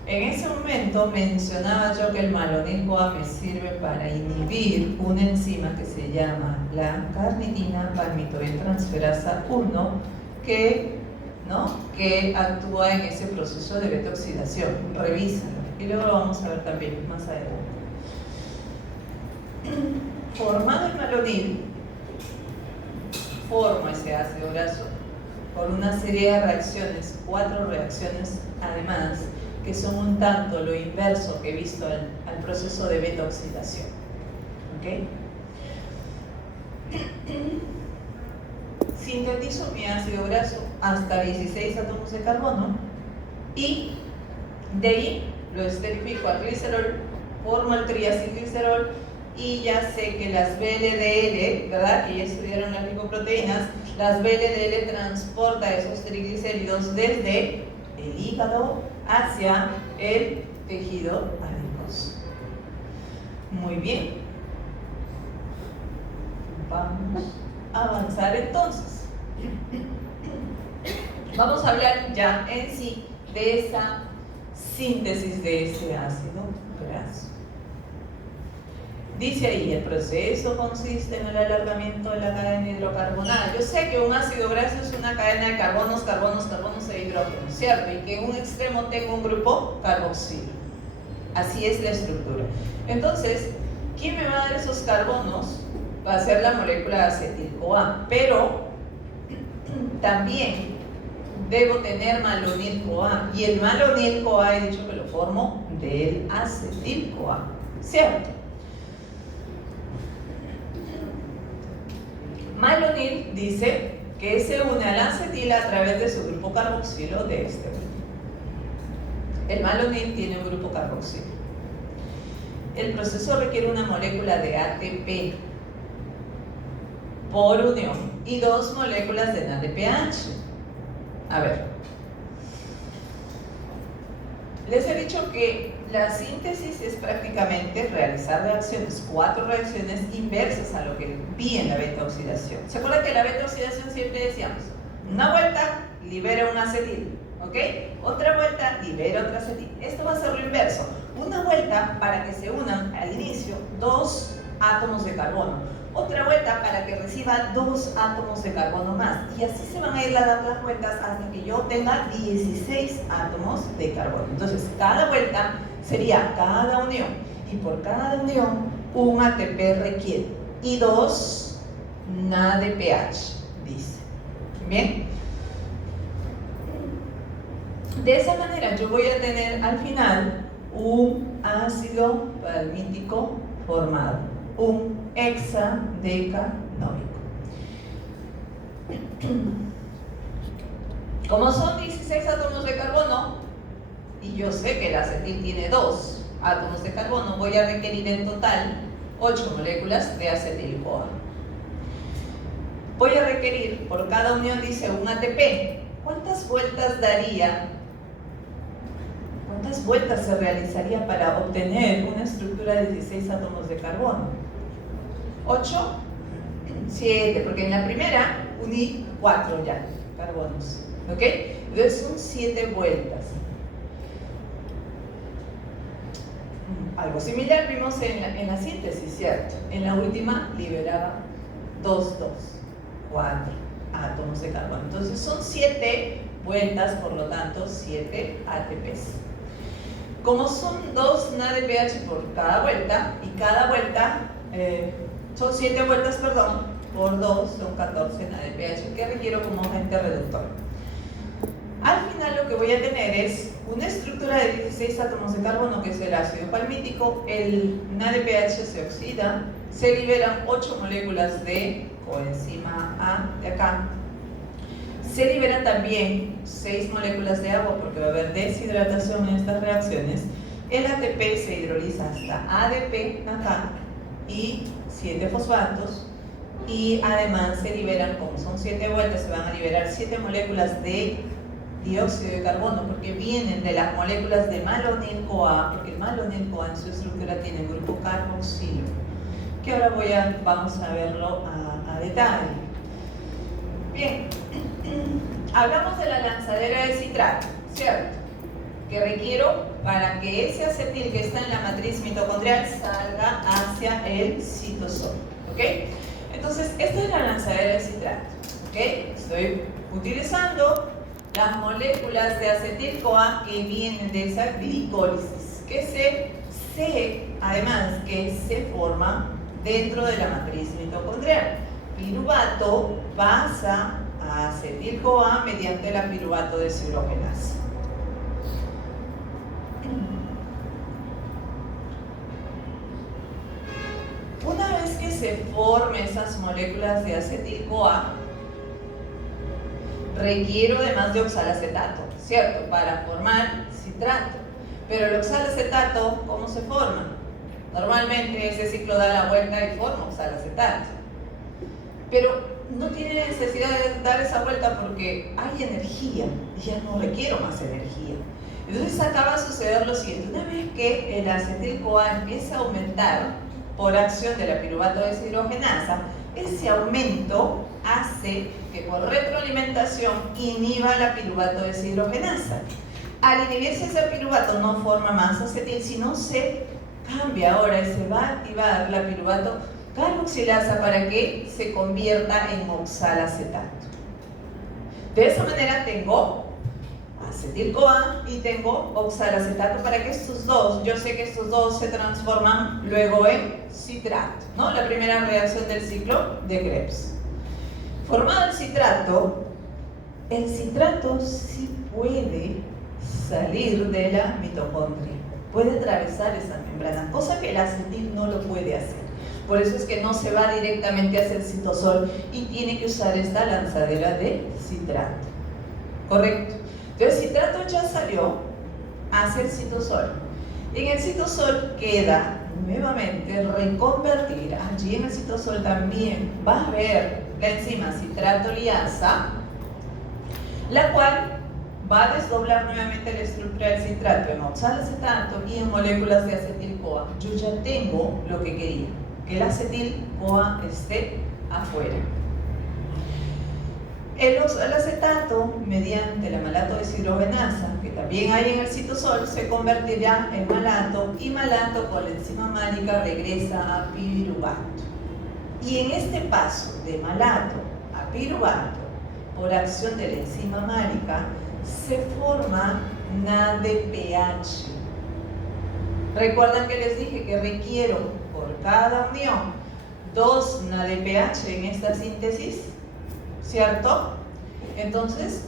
En ese momento mencionaba yo que el malonil-CoA me sirve para inhibir una enzima que se llama la carnitina palmitoyltransferasa 1, que actúa en ese proceso de beta-oxidación. Revísalo y luego lo vamos a ver también más adelante. Formado el malonil, forma ese ácido graso por una serie de reacciones, 4 reacciones además, que son un tanto lo inverso que he visto al proceso de beta-oxidación. ¿Ok? Sintetizo mi ácido graso hasta 16 átomos de carbono y de ahí lo esterifico al glicerol, formo el triacilglicerol y ya sé que las VLDL, ¿verdad? Que ya estudiaron las lipoproteínas, las VLDL transporta esos triglicéridos desde el hígado hacia el tejido adiposo. Muy bien. Vamos a avanzar entonces. Vamos a hablar ya en sí de esa síntesis de ese ácido graso. Dice ahí, el proceso consiste en el alargamiento de la cadena hidrocarbonada. Yo sé que un ácido graso es una cadena de carbonos e hidrógenos, ¿cierto? Y que en un extremo tengo un grupo carboxilo. Así es la estructura. Entonces, ¿quién me va a dar esos carbonos? Va a ser la molécula de acetil-CoA, pero también debo tener malonil-CoA, y el malonil-CoA he dicho que lo formo del acetil-CoA, ¿cierto? Malonil dice que se une al acetil a través de su grupo carboxilo de este grupo. El malonil tiene un grupo carboxilo. El proceso requiere una molécula de ATP por unión y 2 moléculas de NADPH. A ver, les he dicho que la síntesis es prácticamente realizar reacciones, 4 reacciones inversas a lo que vi en la beta-oxidación. ¿Se acuerdan que la beta-oxidación siempre decíamos? Una vuelta libera un acetil, ¿ok? Otra vuelta libera otro acetil. Esto va a ser lo inverso. Una vuelta para que se unan al inicio 2 átomos de carbono. Otra vuelta para que reciba 2 átomos de carbono más. Y así se van a ir dando las vueltas hasta que yo tenga 16 átomos de carbono. Entonces, cada vuelta sería cada unión. Y por cada unión, un ATP requiere. Y 2 NADPH, dice. ¿Bien? De esa manera yo voy a tener al final un ácido palmítico formado, un hexadecanóico. Como son 16 átomos de carbono, y yo sé que el acetil tiene 2 átomos de carbono, voy a requerir en total 8 moléculas de acetil-CoA. Voy a requerir, por cada unión dice un ATP. ¿Cuántas vueltas daría? ¿Cuántas vueltas se realizaría para obtener una estructura de 16 átomos de carbono? 8, 7, porque en la primera uní 4 ya carbonos, ¿ok? Entonces son 7 vueltas. Algo similar vimos en la síntesis, ¿cierto? En la última liberaba 4 átomos de carbono. Entonces son 7 vueltas, por lo tanto 7 ATPs. Como son 2 NADPH por cada vuelta, y cada vuelta son 7 vueltas, perdón, por 2 son 14 NADPH que requiero como agente reductor. Al final lo que voy a tener es una estructura de 16 átomos de carbono, que es el ácido palmítico. El NADPH se oxida, se liberan 8 moléculas de coenzima A de acá. Se liberan también 6 moléculas de agua porque va a haber deshidratación en estas reacciones. El ATP se hidroliza hasta ADP acá y 7 fosfatos, y además se liberan, como son 7 vueltas, se van a liberar 7 moléculas de dióxido de carbono, porque vienen de las moléculas de malonil-CoA, porque el malonil-CoA en su estructura tiene el grupo carboxilo, que ahora vamos a verlo a detalle. Bien, hablamos de la lanzadera de citrato, ¿cierto? Que requiero para que ese acetil que está en la matriz mitocondrial salga hacia el citosol, ¿ok? Entonces, esta es la lanzadera de citrato, ¿ok? Estoy utilizando las moléculas de acetil-CoA que vienen de esa glicólisis, que además que se forma dentro de la matriz mitocondrial. Piruvato pasa a acetil-CoA mediante la piruvato deshidrogenasa. Una vez que se formen esas moléculas de acetil-CoA, requiero además de oxalacetato, ¿cierto? Para formar citrato. Pero el oxalacetato, ¿cómo se forma? Normalmente ese ciclo da la vuelta y forma oxalacetato. pero no tiene necesidad de dar esa vuelta porque hay energía y ya no requiero más energía. Entonces acá va a suceder lo siguiente: una vez que el acetil-CoA empieza a aumentar por acción de la piruvato deshidrogenasa, ese aumento hace que por retroalimentación inhiba la piruvato deshidrogenasa. Al inhibirse ese piruvato no forma más acetil, sino se cambia ahora y se va a activar la piruvato carboxilasa para que se convierta en oxalacetato. De esa manera tengo acetil-CoA y tengo oxalacetato para que estos dos, yo sé que estos dos se transforman luego en citrato, ¿no? La primera reacción del ciclo de Krebs. Formado el citrato sí puede salir de la mitocondria, puede atravesar esa membrana, cosa que el acetil no lo puede hacer. Por eso es que no se va directamente hacia el citosol y tiene que usar esta lanzadera de citrato. ¿Correcto? Entonces, citrato ya salió hacia el citosol. En el citosol queda nuevamente reconvertir. Allí en el citosol también va a haber la enzima citrato liasa, la cual va a desdoblar nuevamente la estructura del citrato en oxalacetato y en moléculas de acetil-CoA. Yo ya tengo lo que quería, que el acetil-CoA esté afuera. El oxalacetato, mediante la malato deshidrogenasa, que también hay en el citosol, se convertirá en malato, y malato con la enzima málica regresa a piruvato. Y en este paso de malato a piruvato, por acción de la enzima málica, se forma NADPH. Recuerdan que les dije que requiero por cada unión 2 NADPH en esta síntesis, ¿cierto? Entonces,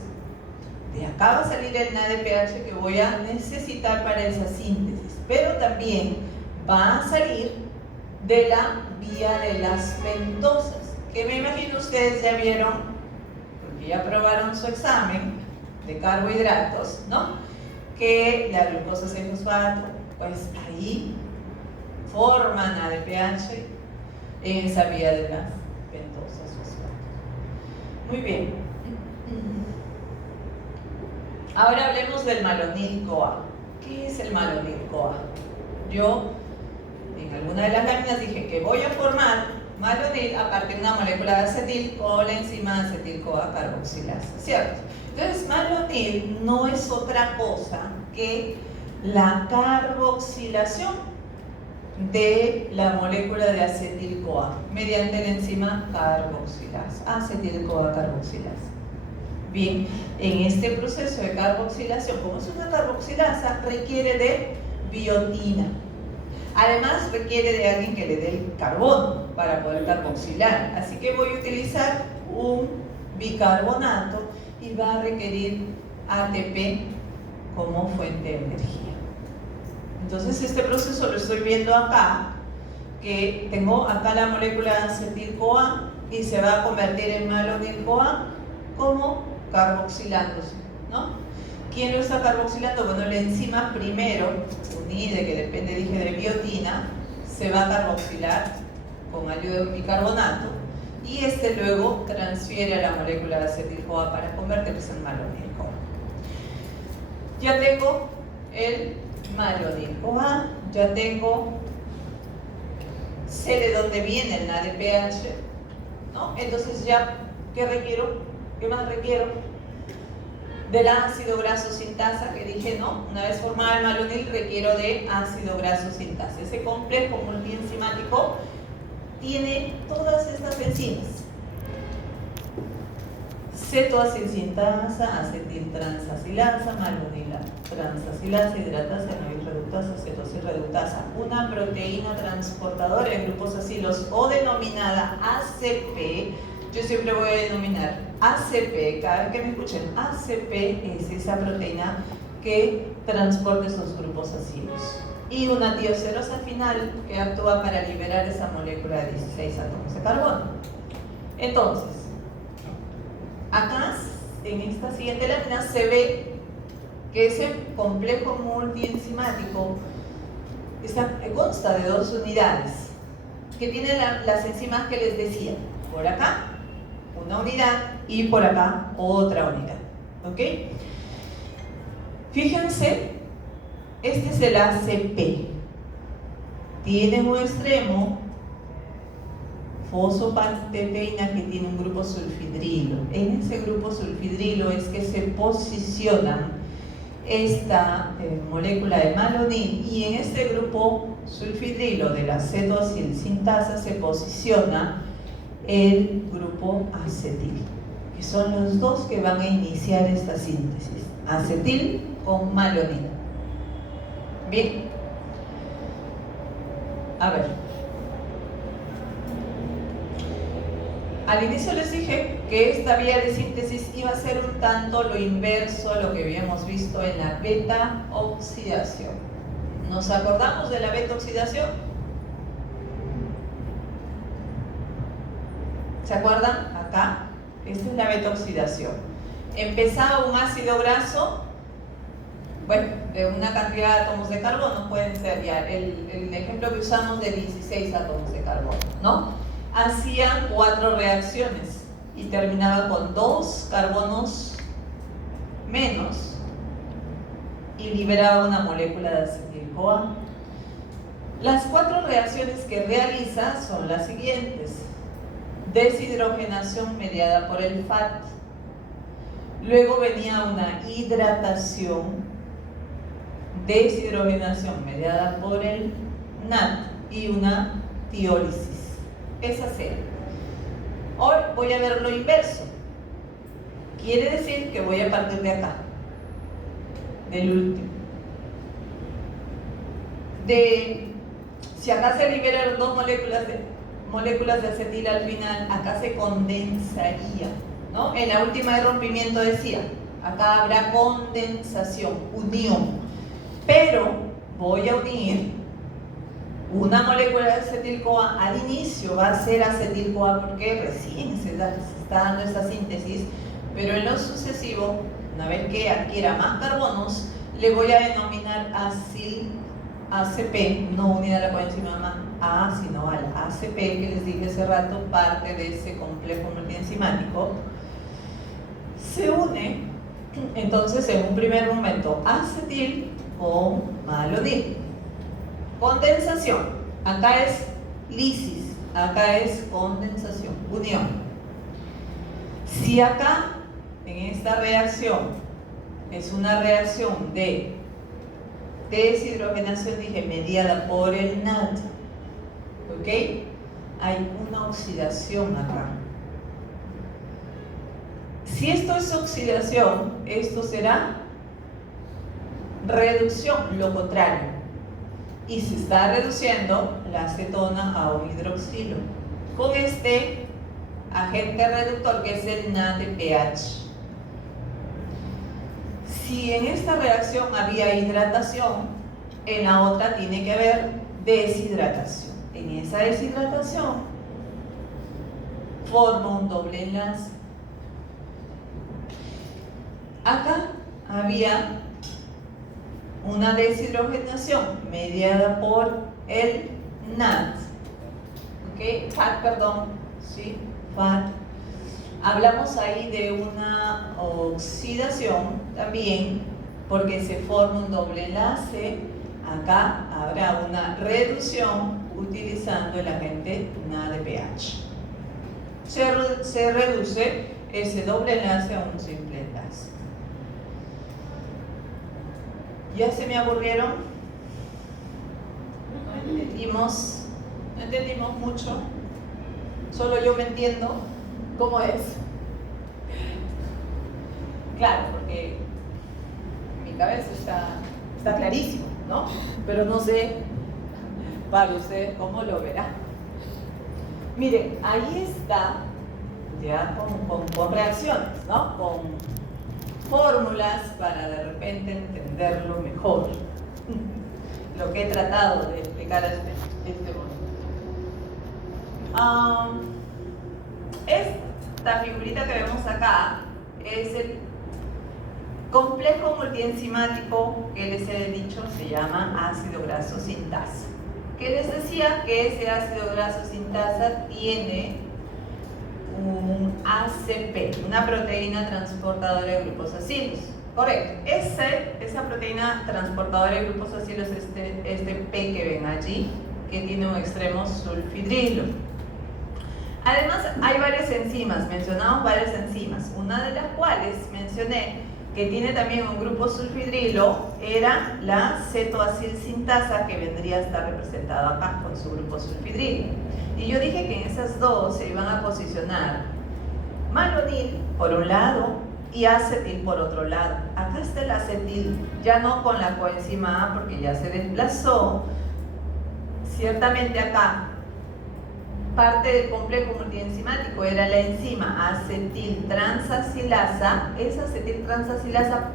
de acá va a salir el NADPH que voy a necesitar para esa síntesis, pero también va a salir de la vía de las pentosas, que me imagino ustedes ya vieron, porque ya probaron su examen de carbohidratos, ¿no? Que la glucosa 6-fosfato, pues ahí forman ADPH en esa vía de las pentosas fosfato. Muy bien. Ahora hablemos del malonil-CoA. ¿Qué es el malonil-CoA? Yo en alguna de las láminas dije que voy a formar malonil a partir de una molécula de acetil con la enzima acetil-CoA carboxilasa, ¿cierto? Entonces, malonil no es otra cosa que la carboxilación de la molécula de acetil-CoA mediante la enzima carboxilasa, acetil-CoA carboxilasa. Bien, en este proceso de carboxilación, como es una carboxilasa, requiere de biotina. Además, requiere de alguien que le dé el carbono para poder carboxilar. Así que voy a utilizar un bicarbonato y va a requerir ATP como fuente de energía. Entonces, este proceso lo estoy viendo acá, que tengo acá la molécula de acetil-CoA y se va a convertir en malonil-CoA como carboxilándose, ¿no? ¿Quién lo está carboxilando? Bueno, la enzima primero, UNIDE, que depende, dije, de biotina, se va a carboxilar con ayuda de un bicarbonato y este luego transfiere a la molécula de acetil-CoA para convertirse en malonil-CoA. Ya tengo el malonil-CoA, ya tengo, sé de dónde viene el NADPH, ¿no? Entonces ya, ¿qué requiero? ¿Qué más requiero? Del ácido graso sintasa, que dije, no, una vez formado el malonil requiero de ácido graso sintasa. Ese complejo multienzimático tiene todas estas enzimas: cetoacilsintasa, acetiltransacilasa, malonila transacilasa, hidratasa, noirreductasa, cetosirreductasa, una proteína transportadora de grupos acilos o denominada ACP. Yo siempre voy a denominar ACP, cada vez que me escuchen, ACP es esa proteína que transporta esos grupos acilos. Y una tiocerosa final que actúa para liberar esa molécula de 16 átomos de carbono. Entonces, acá en esta siguiente lámina se ve que ese complejo multienzimático consta de 2 unidades que tienen las enzimas que les decía. Por acá una unidad y por acá otra unidad. ¿Ok? Fíjense, este es el ACP. Tiene un extremo fosfatipina que tiene un grupo sulfidrilo. En ese grupo sulfidrilo es que se posiciona esta molécula de malonil, y en este grupo sulfidrilo de la cetoacilsintasa se posiciona el grupo acetil, que son los dos que van a iniciar esta síntesis, acetil con malonil. Bien, a ver, al inicio les dije que esta vía de síntesis iba a ser un tanto lo inverso a lo que habíamos visto en la beta oxidación. ¿Nos acordamos de la beta oxidación? ¿Se acuerdan? Acá, esta es la beta oxidación. Empezaba un ácido graso, bueno, de una cantidad de átomos de carbono, pueden ser ya el ejemplo que usamos de 16 átomos de carbono, ¿no? Hacía 4 reacciones y terminaba con 2 carbonos menos y liberaba una molécula de acetil-CoA. Las 4 reacciones que realiza son las siguientes: deshidrogenación mediada por el FAT, luego venía una hidratación, deshidrogenación mediada por el NAT y una tiólisis. Esa serie. Hoy voy a ver lo inverso. Quiere decir que voy a partir de acá, del último. Si acá se liberaron 2 moléculas de acetil al final, acá se condensaría, ¿no? En la última de rompimiento decía, acá habrá condensación, unión, pero voy a unir una molécula de acetil-CoA. Al inicio va a ser acetil-CoA porque recién se está dando esta síntesis, pero en lo sucesivo, una vez que adquiera más carbonos, le voy a denominar ACP, no unida a la coenzima A, sino al ACP que les dije hace rato, parte de ese complejo multienzimático. Se une entonces en un primer momento acetil con malonil. Condensación, acá es lisis, acá es condensación, unión. Si acá, en esta reacción, es una reacción de deshidrogenación, dije, mediada por el NAT, ¿ok? Hay una oxidación acá. Si esto es oxidación, esto será reducción, lo contrario. Y se está reduciendo la acetona a un hidroxilo con este agente reductor que es el NADPH. Si en esta reacción había hidratación, en la otra tiene que haber deshidratación. En esa deshidratación forma un doble enlace. Acá había una deshidrogenación mediada por el NAT, ¿ok? FAT, perdón, ¿sí? FAT. Hablamos ahí de una oxidación también, porque se forma un doble enlace. Acá habrá una reducción utilizando el agente NADPH. Se reduce ese doble enlace a un simple enlace. ¿Ya se me aburrieron? No entendimos mucho. Solo yo me entiendo cómo es. Claro, porque mi cabeza está clarísimo, ¿no? Pero no sé para ustedes cómo lo verán. Miren, ahí está, ya con reacciones, ¿no? Con fórmulas para de repente entenderlo mejor. Lo que he tratado de explicar este momento. Esta figurita que vemos acá es el complejo multienzimático que les he dicho, se llama ácido graso sintasa. Que les decía que ese ácido graso sintasa tiene un ACP, una proteína transportadora de grupos acilos. Correcto. Esa proteína transportadora de grupos acilos es este P que ven allí, que tiene un extremo sulfidrilo. Además, hay varias enzimas, mencionamos varias enzimas, una de las cuales mencioné que tiene también un grupo sulfidrilo, era la cetoacilsintasa, que vendría a estar representada acá con su grupo sulfidrilo. Y yo dije que en esas dos se iban a posicionar malonil por un lado y acetil por otro lado. Acá está el acetil, ya no con la coenzima A porque ya se desplazó. Ciertamente acá parte del complejo multienzimático era la enzima acetiltransacilasa. Esa acetiltransacilasa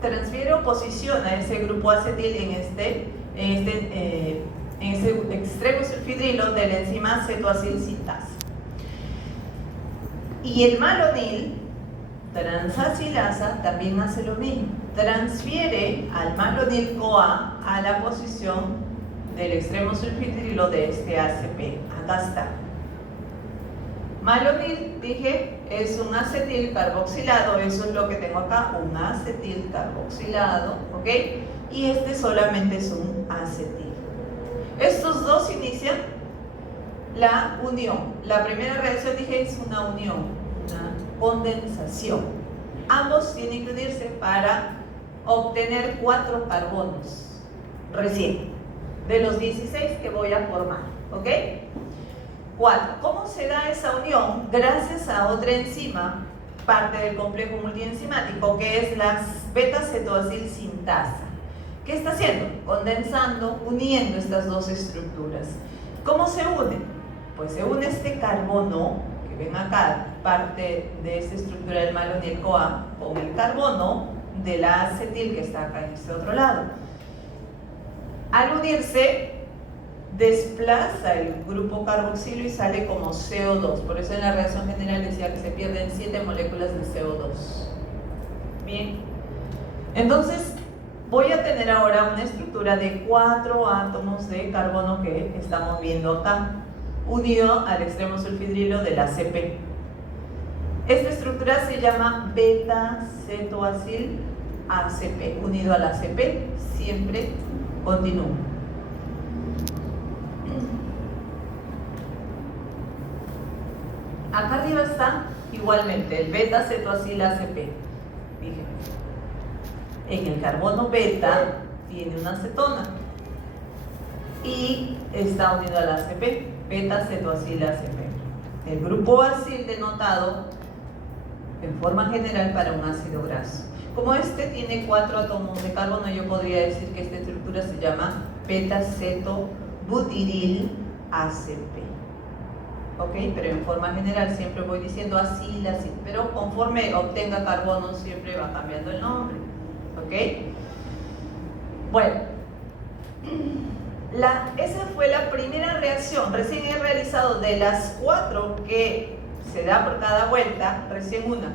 transfiere o posiciona ese grupo acetil en ese extremo sulfidrilo de la enzima cetoacilsintasa. Y el malonil transacilasa también hace lo mismo, transfiere al malonil CoA a la posición del extremo sulfidrilo de este ACP. Acá está. Malonil, dije, es un acetil carboxilado, eso es lo que tengo acá, un acetil carboxilado, ¿ok? Y este solamente es un acetil. Estos dos inician la unión. La primera reacción, dije, es una unión, una condensación. Ambos tienen que unirse para obtener 4 carbonos recién, de los 16 que voy a formar, ¿ok? 4. ¿Cómo se da esa unión? Gracias a otra enzima, parte del complejo multienzimático, que es la beta-cetoacilsintasa. ¿Qué está haciendo? Condensando, uniendo estas dos estructuras. ¿Cómo se unen? Pues se une este carbono, que ven acá, parte de esta estructura del malonil CoA, con el carbono de la acetil que está acá en este otro lado. Al unirse, desplaza el grupo carboxilo y sale como CO2. Por eso en la reacción general decía que se pierden 7 moléculas de CO2. Bien. Entonces, voy a tener ahora una estructura de 4 átomos de carbono que estamos viendo acá, unido al extremo sulfidrilo del ACP. Esta estructura se llama beta-cetoacil ACP, unido al ACP, siempre continúa. Acá arriba está igualmente el beta-cetoacil ACP. Fíjense. En el carbono beta tiene una cetona y está unido al ACP, beta-cetoacil ACP. El grupo acil denotado en forma general para un ácido graso. Como este tiene 4 átomos de carbono, yo podría decir que esta estructura se llama beta-cetobutiril ACP. ¿Ok? Pero en forma general siempre voy diciendo acil, acil. Pero conforme obtenga carbono siempre va cambiando el nombre. ¿Ok? Bueno. Esa fue la primera reacción. Recién he realizado de las 4 que se da por cada vuelta, recién una,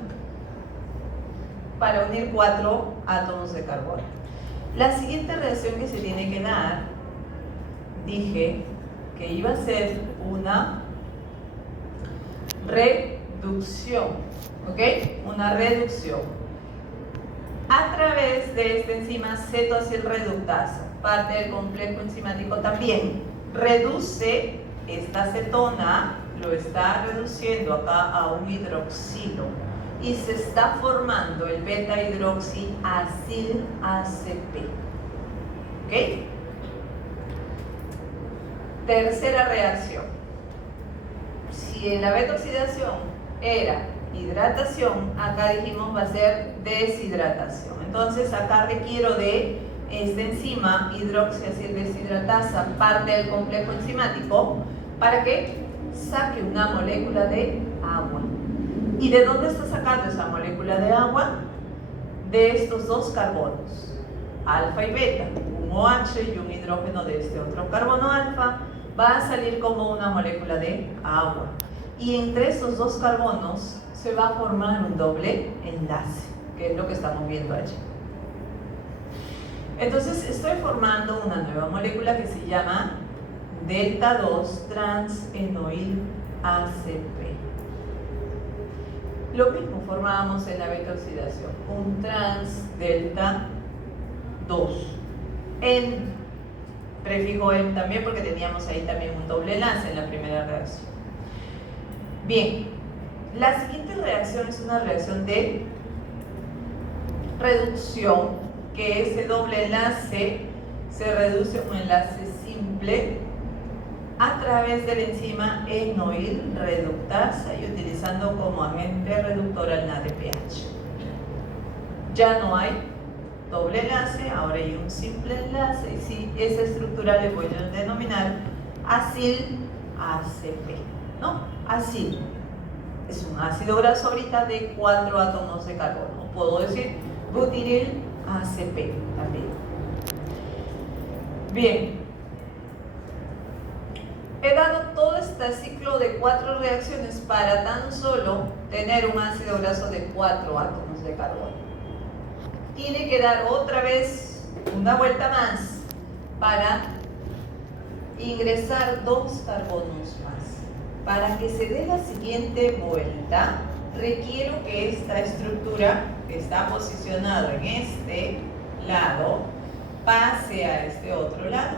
para unir 4 átomos de carbono. La siguiente reacción que se tiene que dar, dije que iba a ser una reducción, ¿ok? Una reducción a través de esta enzima cetoacilreductasa, parte del complejo enzimático también. Reduce esta cetona, lo está reduciendo acá a un hidroxilo y se está formando el beta-hidroxiacil ACP. ¿Ok? Tercera reacción. Si en la beta-oxidación era hidratación, acá dijimos va a ser deshidratación. Entonces acá requiero de esta enzima hidroxiacil deshidratasa, parte del complejo enzimático, para que saque una molécula de agua. ¿Y de dónde está sacando esa molécula de agua? De estos 2 carbonos, alfa y beta, un OH y un hidrógeno de este otro carbono alfa, va a salir como una molécula de agua. Y entre esos 2 carbonos se va a formar un doble enlace, que es lo que estamos viendo allí. Entonces estoy formando una nueva molécula que se llama delta 2 transenoil ACP. lo mismo formábamos en la beta oxidación, un trans delta 2 en prefijo en también, porque teníamos ahí también un doble enlace en la primera reacción. Bien, la siguiente reacción es una reacción de reducción, que ese doble enlace se reduce a un enlace simple a través de la enzima enoil reductasa y utilizando como agente reductor al NADPH. Ya no hay doble enlace, ahora hay un simple enlace, y si esa estructura le voy a denominar acil-ACP, ¿no? Acil es un ácido graso ahorita de 4 átomos de carbono, puedo decir butiril-ACP también. Bien, he dado todo este ciclo de 4 reacciones para tan solo tener un ácido graso de 4 átomos de carbono. Tiene que dar otra vez una vuelta más para ingresar 2 carbonos más. Para que se dé la siguiente vuelta, requiero que esta estructura que está posicionada en este lado pase a este otro lado.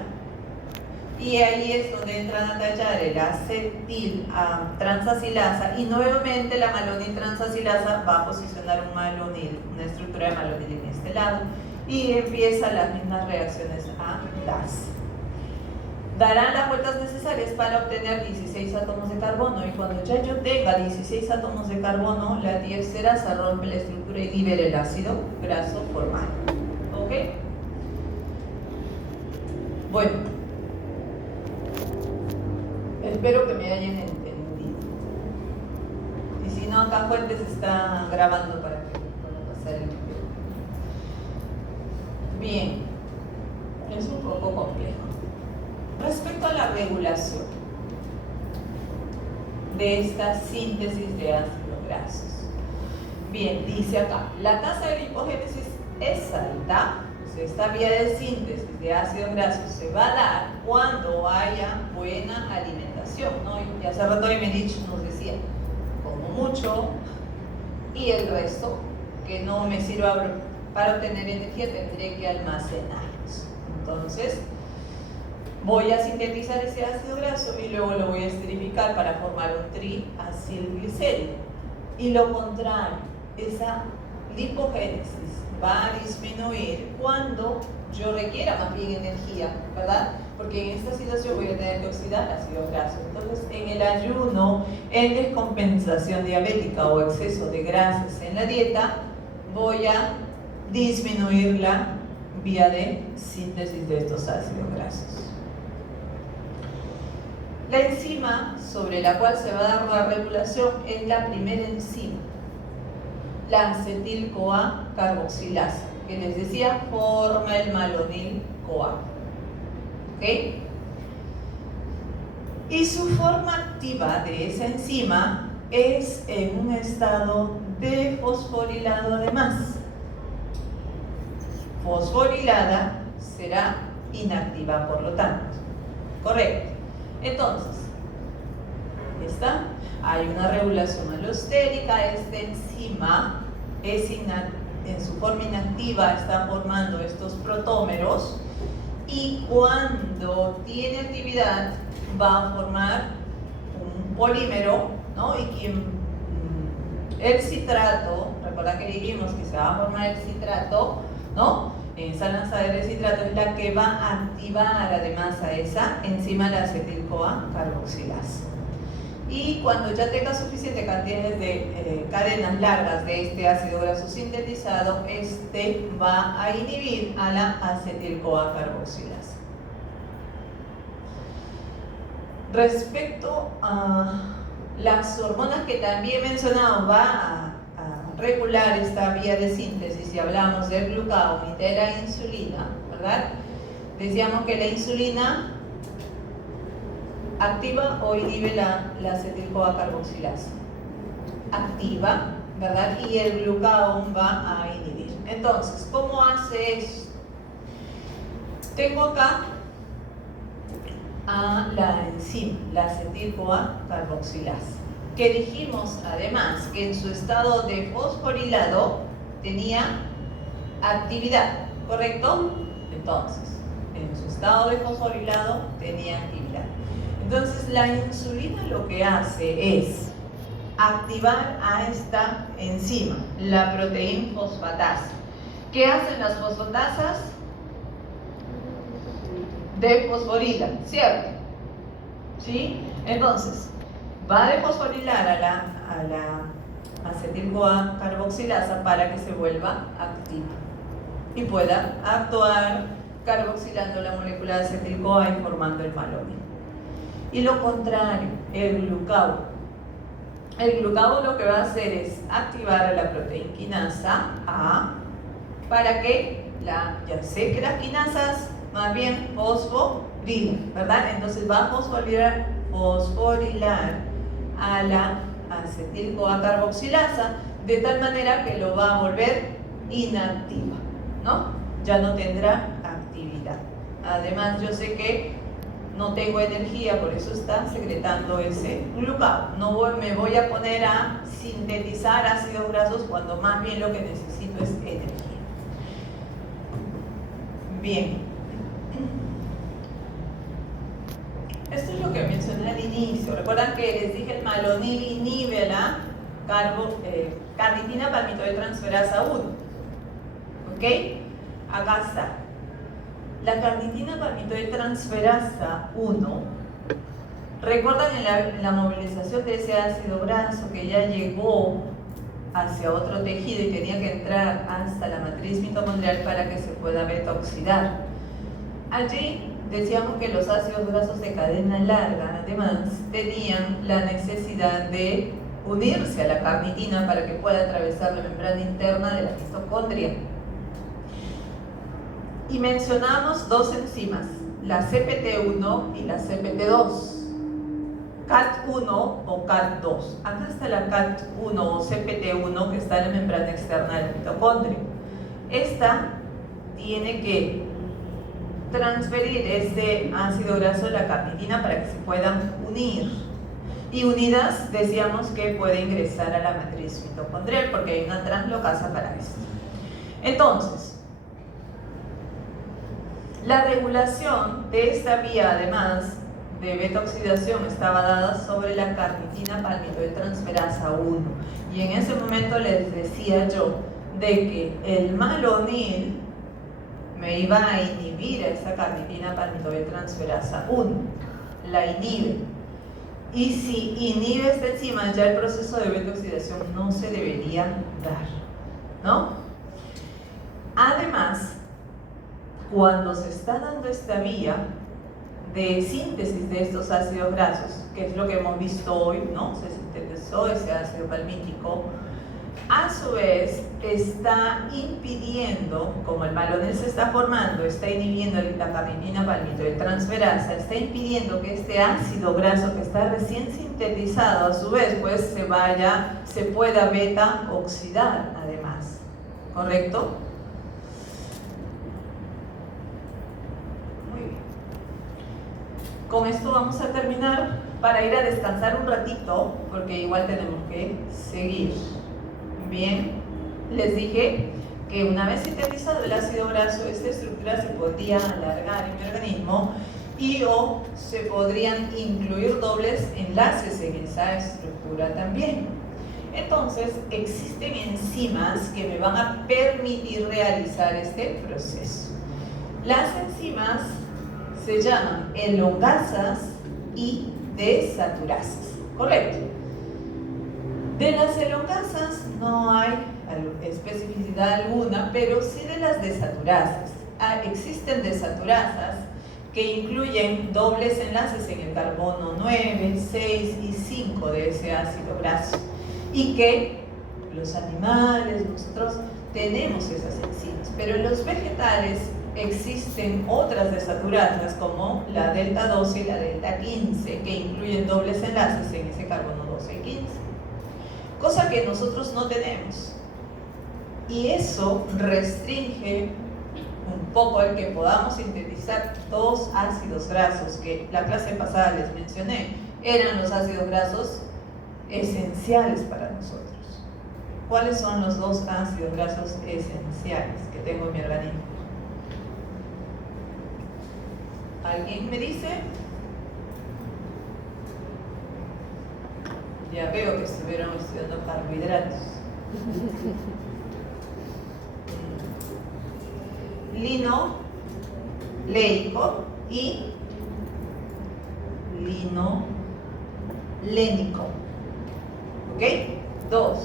Y ahí es donde entran a tallar el acetil transacilasa, y nuevamente la malonil transacilasa va a posicionar un malonil, una estructura de malonil en este lado, y empiezan las mismas reacciones a gas. Darán las vueltas necesarias para obtener 16 átomos de carbono, y cuando ya yo tenga 16 átomos de carbono, la diesterasa rompe la estructura y libera el ácido graso formado. ¿Ok? Bueno, espero que me hayan entendido. Y si no, acá Fuentes está grabando para que pueda pasar el video. Bien, es un poco complejo. Respecto a la regulación de esta síntesis de ácidos grasos. Bien, dice acá, la tasa de lipogénesis es alta. Esta vía de síntesis de ácidos grasos se va a dar cuando haya buena alimentación, ¿no? Y hace rato Medici nos decía, como mucho, y el resto, que no me sirva para obtener energía, tendré que almacenarlos. Entonces, voy a sintetizar ese ácido graso y luego lo voy a esterificar para formar un triacilglicérido. Y lo contrario, esa lipogénesis va a disminuir cuando yo requiera más bien energía, ¿verdad? Porque en esta situación voy a tener que oxidar ácidos grasos. Entonces, en el ayuno, en descompensación diabética o exceso de grasas en la dieta, voy a disminuir la vía de síntesis de estos ácidos grasos. La enzima sobre la cual se va a dar la regulación es la primera enzima, la acetil-CoA carboxilasa, que les decía forma el malonil-CoA. ¿Ok? Y su forma activa de esa enzima es en un estado de fosforilado además. Fosforilada será inactiva, por lo tanto. Correcto. Entonces, ¿está? Hay una regulación alostérica, esta enzima es en su forma inactiva está formando estos protómeros, y cuando tiene actividad va a formar un polímero, ¿no? Y el citrato, recuerda que dijimos que se va a formar el citrato, ¿no? Esa lanzadera de citrato es la que va a activar además a esa enzima, la acetil-CoA carboxilasa. Y cuando ya tenga suficiente cantidades de cadenas largas de este ácido graso sintetizado, este va a inhibir a la acetil-CoA carboxilasa. Respecto a las hormonas que también he mencionado, va a regular esta vía de síntesis. Si hablamos del glucagón y de la insulina, ¿verdad? Decíamos que la insulina activa o inhibe la acetil-CoA carboxilasa. Activa, ¿verdad? Y el glucagón va a inhibir. Entonces, ¿cómo hace esto? Tengo acá a la enzima, la acetil-CoA carboxilasa. que dijimos además que en su estado de fosforilado tenía actividad, ¿correcto? Entonces, en su estado de fosforilado tenía actividad. Entonces, la insulina lo que hace es activar a esta enzima, la proteína fosfatasa. ¿Qué hacen las fosfatasas? Desfosforilan, ¿cierto? ¿Sí? Entonces, va a desfosforilar a la acetil-CoA carboxilasa para que se vuelva activa y pueda actuar carboxilando la molécula de acetil-CoA y formando el malonil. Y lo contrario, el glucagón. El glucagón lo que va a hacer es activar a la proteína quinasa A para que ya sé que las quinasas más bien fosforilan, ¿verdad? Entonces va a fosforilar a la acetil-CoA carboxilasa de tal manera que lo va a volver inactiva, ¿no? Ya no tendrá actividad. Además, yo sé que no tengo energía, por eso está secretando ese glucagón. Me voy a poner a sintetizar ácidos grasos cuando más bien lo que necesito es energía. Bien. Esto es lo que mencioné al inicio. Recuerdan que les dije el malonil inhibe la carnitina palmitoyltransferasa 1. ¿Ok? Acá está. La carnitina palmitoyltransferasa 1, recuerdan en la movilización de ese ácido graso que ya llegó hacia otro tejido y tenía que entrar hasta la matriz mitocondrial para que se pueda beta-oxidar. Allí decíamos que los ácidos grasos de cadena larga, además, tenían la necesidad de unirse a la carnitina para que pueda atravesar la membrana interna de la mitocondria. Y mencionamos dos enzimas, la CPT1 y la CPT2, CAT1 o CAT2. Acá está la CAT1 o CPT1 que está en la membrana externa del mitocondrio. Esta tiene que transferir este ácido graso a la carnitina para que se puedan unir. Y unidas decíamos que puede ingresar a la matriz mitocondrial porque hay una translocasa para esto. Entonces, la regulación de esta vía, además de beta-oxidación, estaba dada sobre la carnitina palmitoyltransferasa 1. Y en ese momento les decía yo de que el malonil me iba a inhibir a esa carnitina palmitoyltransferasa 1. La inhibe. Y si inhibe esta enzima, ya el proceso de beta-oxidación no se debería dar, ¿no? Además, cuando se está dando esta vía de síntesis de estos ácidos grasos, que es lo que hemos visto hoy, ¿no? Se sintetizó ese ácido palmítico, a su vez está impidiendo, como el malonil se está formando, está inhibiendo la carnitina palmitoyltransferasa, está impidiendo que este ácido graso que está recién sintetizado, a su vez, pues se pueda beta-oxidar además, ¿correcto? Con esto vamos a terminar para ir a descansar un ratito, porque igual tenemos que seguir. Bien, les dije que una vez sintetizado el ácido graso, esta estructura se podría alargar en mi organismo o se podrían incluir dobles enlaces en esa estructura también. Entonces, existen enzimas que me van a permitir realizar este proceso. Las enzimas se llaman elongasas y desaturasas, ¿correcto? De las elongasas no hay especificidad alguna, pero sí de las desaturasas. Existen desaturasas que incluyen dobles enlaces en el carbono 9, 6 y 5 de ese ácido graso y que los animales, nosotros tenemos esas enzimas, pero en los vegetales existen otras desaturasas como la delta 12 y la delta 15 que incluyen dobles enlaces en ese carbono 12 y 15, cosa que nosotros no tenemos, y eso restringe un poco el que podamos sintetizar dos ácidos grasos que la clase pasada les mencioné. Eran los ácidos grasos esenciales para nosotros. ¿Cuáles son los 2 ácidos grasos esenciales que tengo en mi organismo? ¿Alguien me dice? Ya veo que estuvieron estudiando carbohidratos. Linoleico y linolénico. ¿Ok? 2.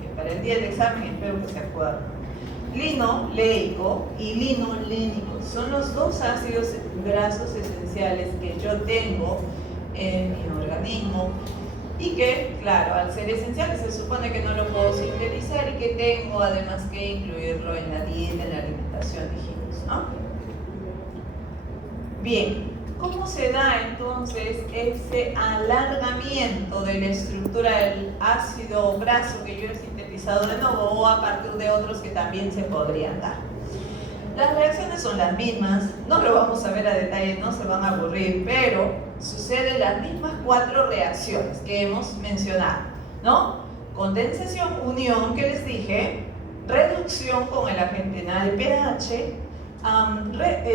Que para el día del examen espero que se acuerden. Linoleico y linolénico son los 2 ácidos grasos esenciales que yo tengo en mi organismo y que, claro, al ser esenciales se supone que no lo puedo sintetizar y que tengo además que incluirlo en la dieta, en la alimentación, dijimos, ¿no? Bien, ¿cómo se da entonces ese alargamiento de la estructura del ácido graso que yo he sintetizado de nuevo o a partir de otros que también se podrían dar? Las reacciones son las mismas, no lo vamos a ver a detalle, no se van a aburrir, pero suceden las mismas 4 reacciones que hemos mencionado, ¿no? Condensación, unión que les dije, reducción con el agente NADPH,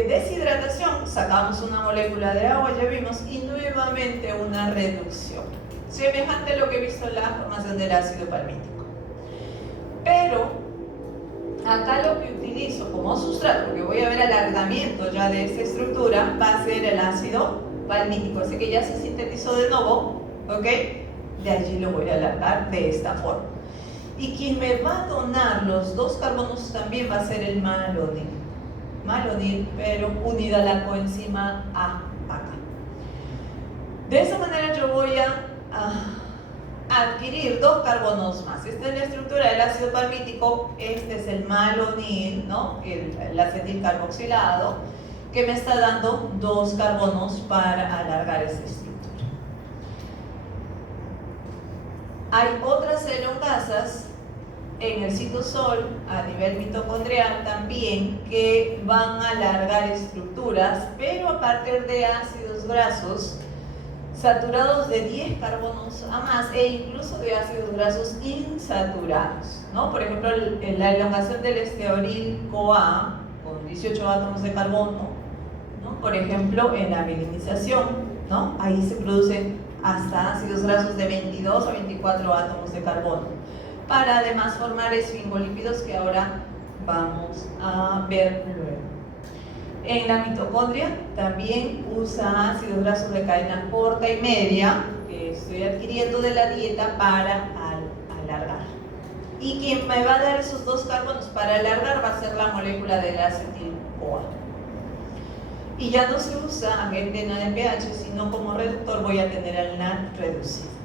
deshidratación, sacamos una molécula de agua, ya vimos, y nuevamente una reducción. Semejante a lo que he visto en la formación del ácido palmítico. Pero acá lo que utilizo como sustrato, porque voy a ver alargamiento ya de esta estructura, va a ser el ácido palmítico. Así que ya se sintetizó de nuevo, ¿ok? De allí lo voy a alargar de esta forma. Y quien me va a donar los 2 carbonos también va a ser el malonil. Malonil, pero unida a la coenzima A acá. De esa manera yo voy a adquirir 2 carbonos más. Esta es la estructura del ácido palmítico, este es el malonil, ¿no? El acetil carboxilado, que me está dando 2 carbonos para alargar esta estructura. Hay otras elongasas en el citosol a nivel mitocondrial también que van a alargar estructuras, pero a partir de ácidos grasos saturados de 10 carbonos a más e incluso de ácidos grasos insaturados, ¿no? Por ejemplo, la elongación del estearil-CoA con 18 átomos de carbono, ¿no? Por ejemplo, en la mielinización, ¿no? Ahí se producen hasta ácidos grasos de 22 a 24 átomos de carbono, para además formar esfingolípidos que ahora vamos a ver luego. En la mitocondria también usa ácidos grasos de cadena corta y media que estoy adquiriendo de la dieta para alargar. Y quien me va a dar esos 2 carbonos para alargar va a ser la molécula del acetil-CoA. Y ya no se usa agente NADPH, sino como reductor voy a tener al NAD reducido.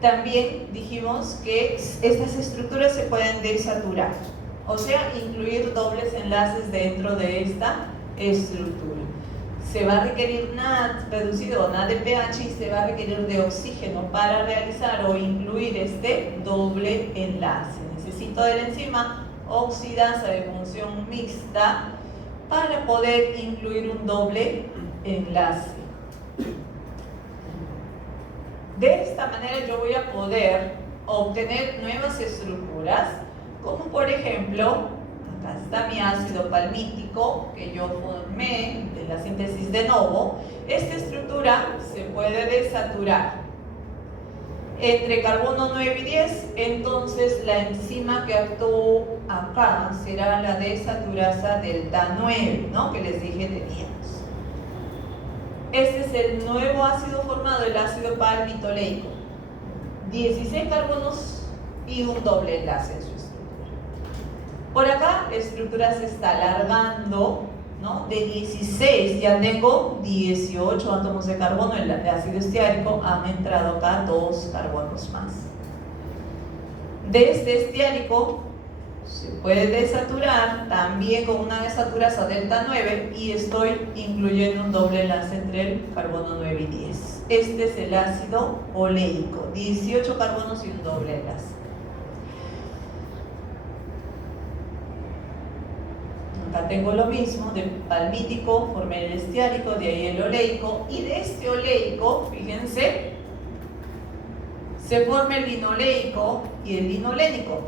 También dijimos que estas estructuras se pueden desaturar, o sea, incluir dobles enlaces dentro de esta estructura. Se va a requerir NAD reducido o NADPH y se va a requerir de oxígeno para realizar o incluir este doble enlace. Necesito de la enzima oxidasa de función mixta para poder incluir un doble enlace. De esta manera yo voy a poder obtener nuevas estructuras, como por ejemplo, acá está mi ácido palmítico que yo formé de la síntesis de novo. Esta estructura se puede desaturar entre carbono 9 y 10, entonces la enzima que actuó acá será la desaturasa delta 9, ¿no? Que les dije teníamos. Este es el nuevo ácido formado, el ácido palmitoleico. 16 carbonos y un doble enlace en su estructura. Por acá la estructura se está alargando, ¿no? De 16 ya tengo 18 átomos de carbono, el ácido estiárico han entrado acá 2 carbonos más. De este estiárico se puede desaturar también con una desaturasa delta 9 y estoy incluyendo un doble enlace entre el carbono 9 y 10. Este es el ácido oleico, 18 carbonos y un doble enlace. Acá tengo lo mismo, de palmítico formé el estiárico, de ahí el oleico, y de este oleico, fíjense, se forma el linoleico y el linolénico.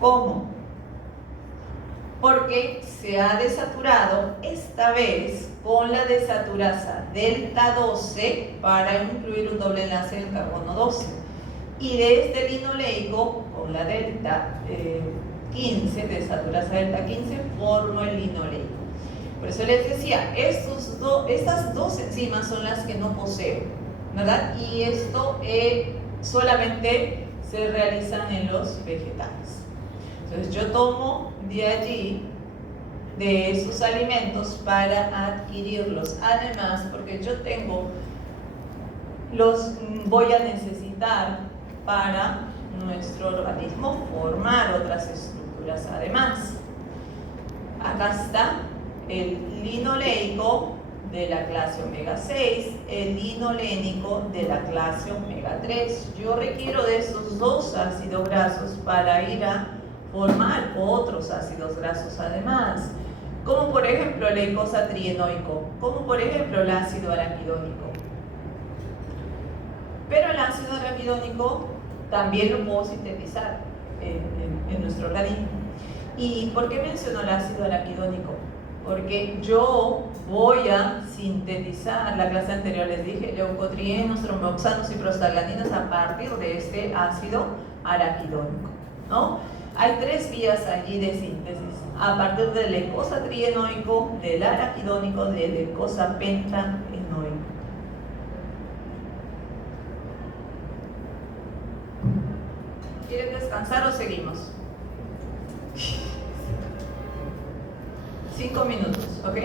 ¿Cómo? Porque se ha desaturado esta vez con la desaturasa delta 12 para incluir un doble enlace del carbono 12. Y de este linoleico con la delta 15, desaturasa delta 15, formo el linoleico. Por eso les decía, estas dos enzimas son las que no poseo, ¿verdad? Y esto solamente se realizan en los vegetales. Entonces yo tomo de allí, de esos alimentos, para adquirirlos. Además, porque yo los voy a necesitar para nuestro organismo formar otras estructuras. Además, acá está el linoleico de la clase omega 6, el linolénico de la clase omega 3. Yo requiero de esos dos ácidos grasos para ir a formar otros ácidos grasos además, como por ejemplo el eicosatrienoico, como por ejemplo el ácido araquidónico. Pero el ácido araquidónico también lo puedo sintetizar en nuestro organismo. ¿Y por qué menciono el ácido araquidónico? Porque yo voy a sintetizar, la clase anterior les dije, leucotrienos, tromboxanos y prostaglandinas a partir de este ácido araquidónico, ¿no? Hay tres vías allí de síntesis, a partir del eicosatrienoico, del araquidónico, del eicosapentaenoico. ¿Quieren descansar o seguimos? 5 minutos, ¿ok?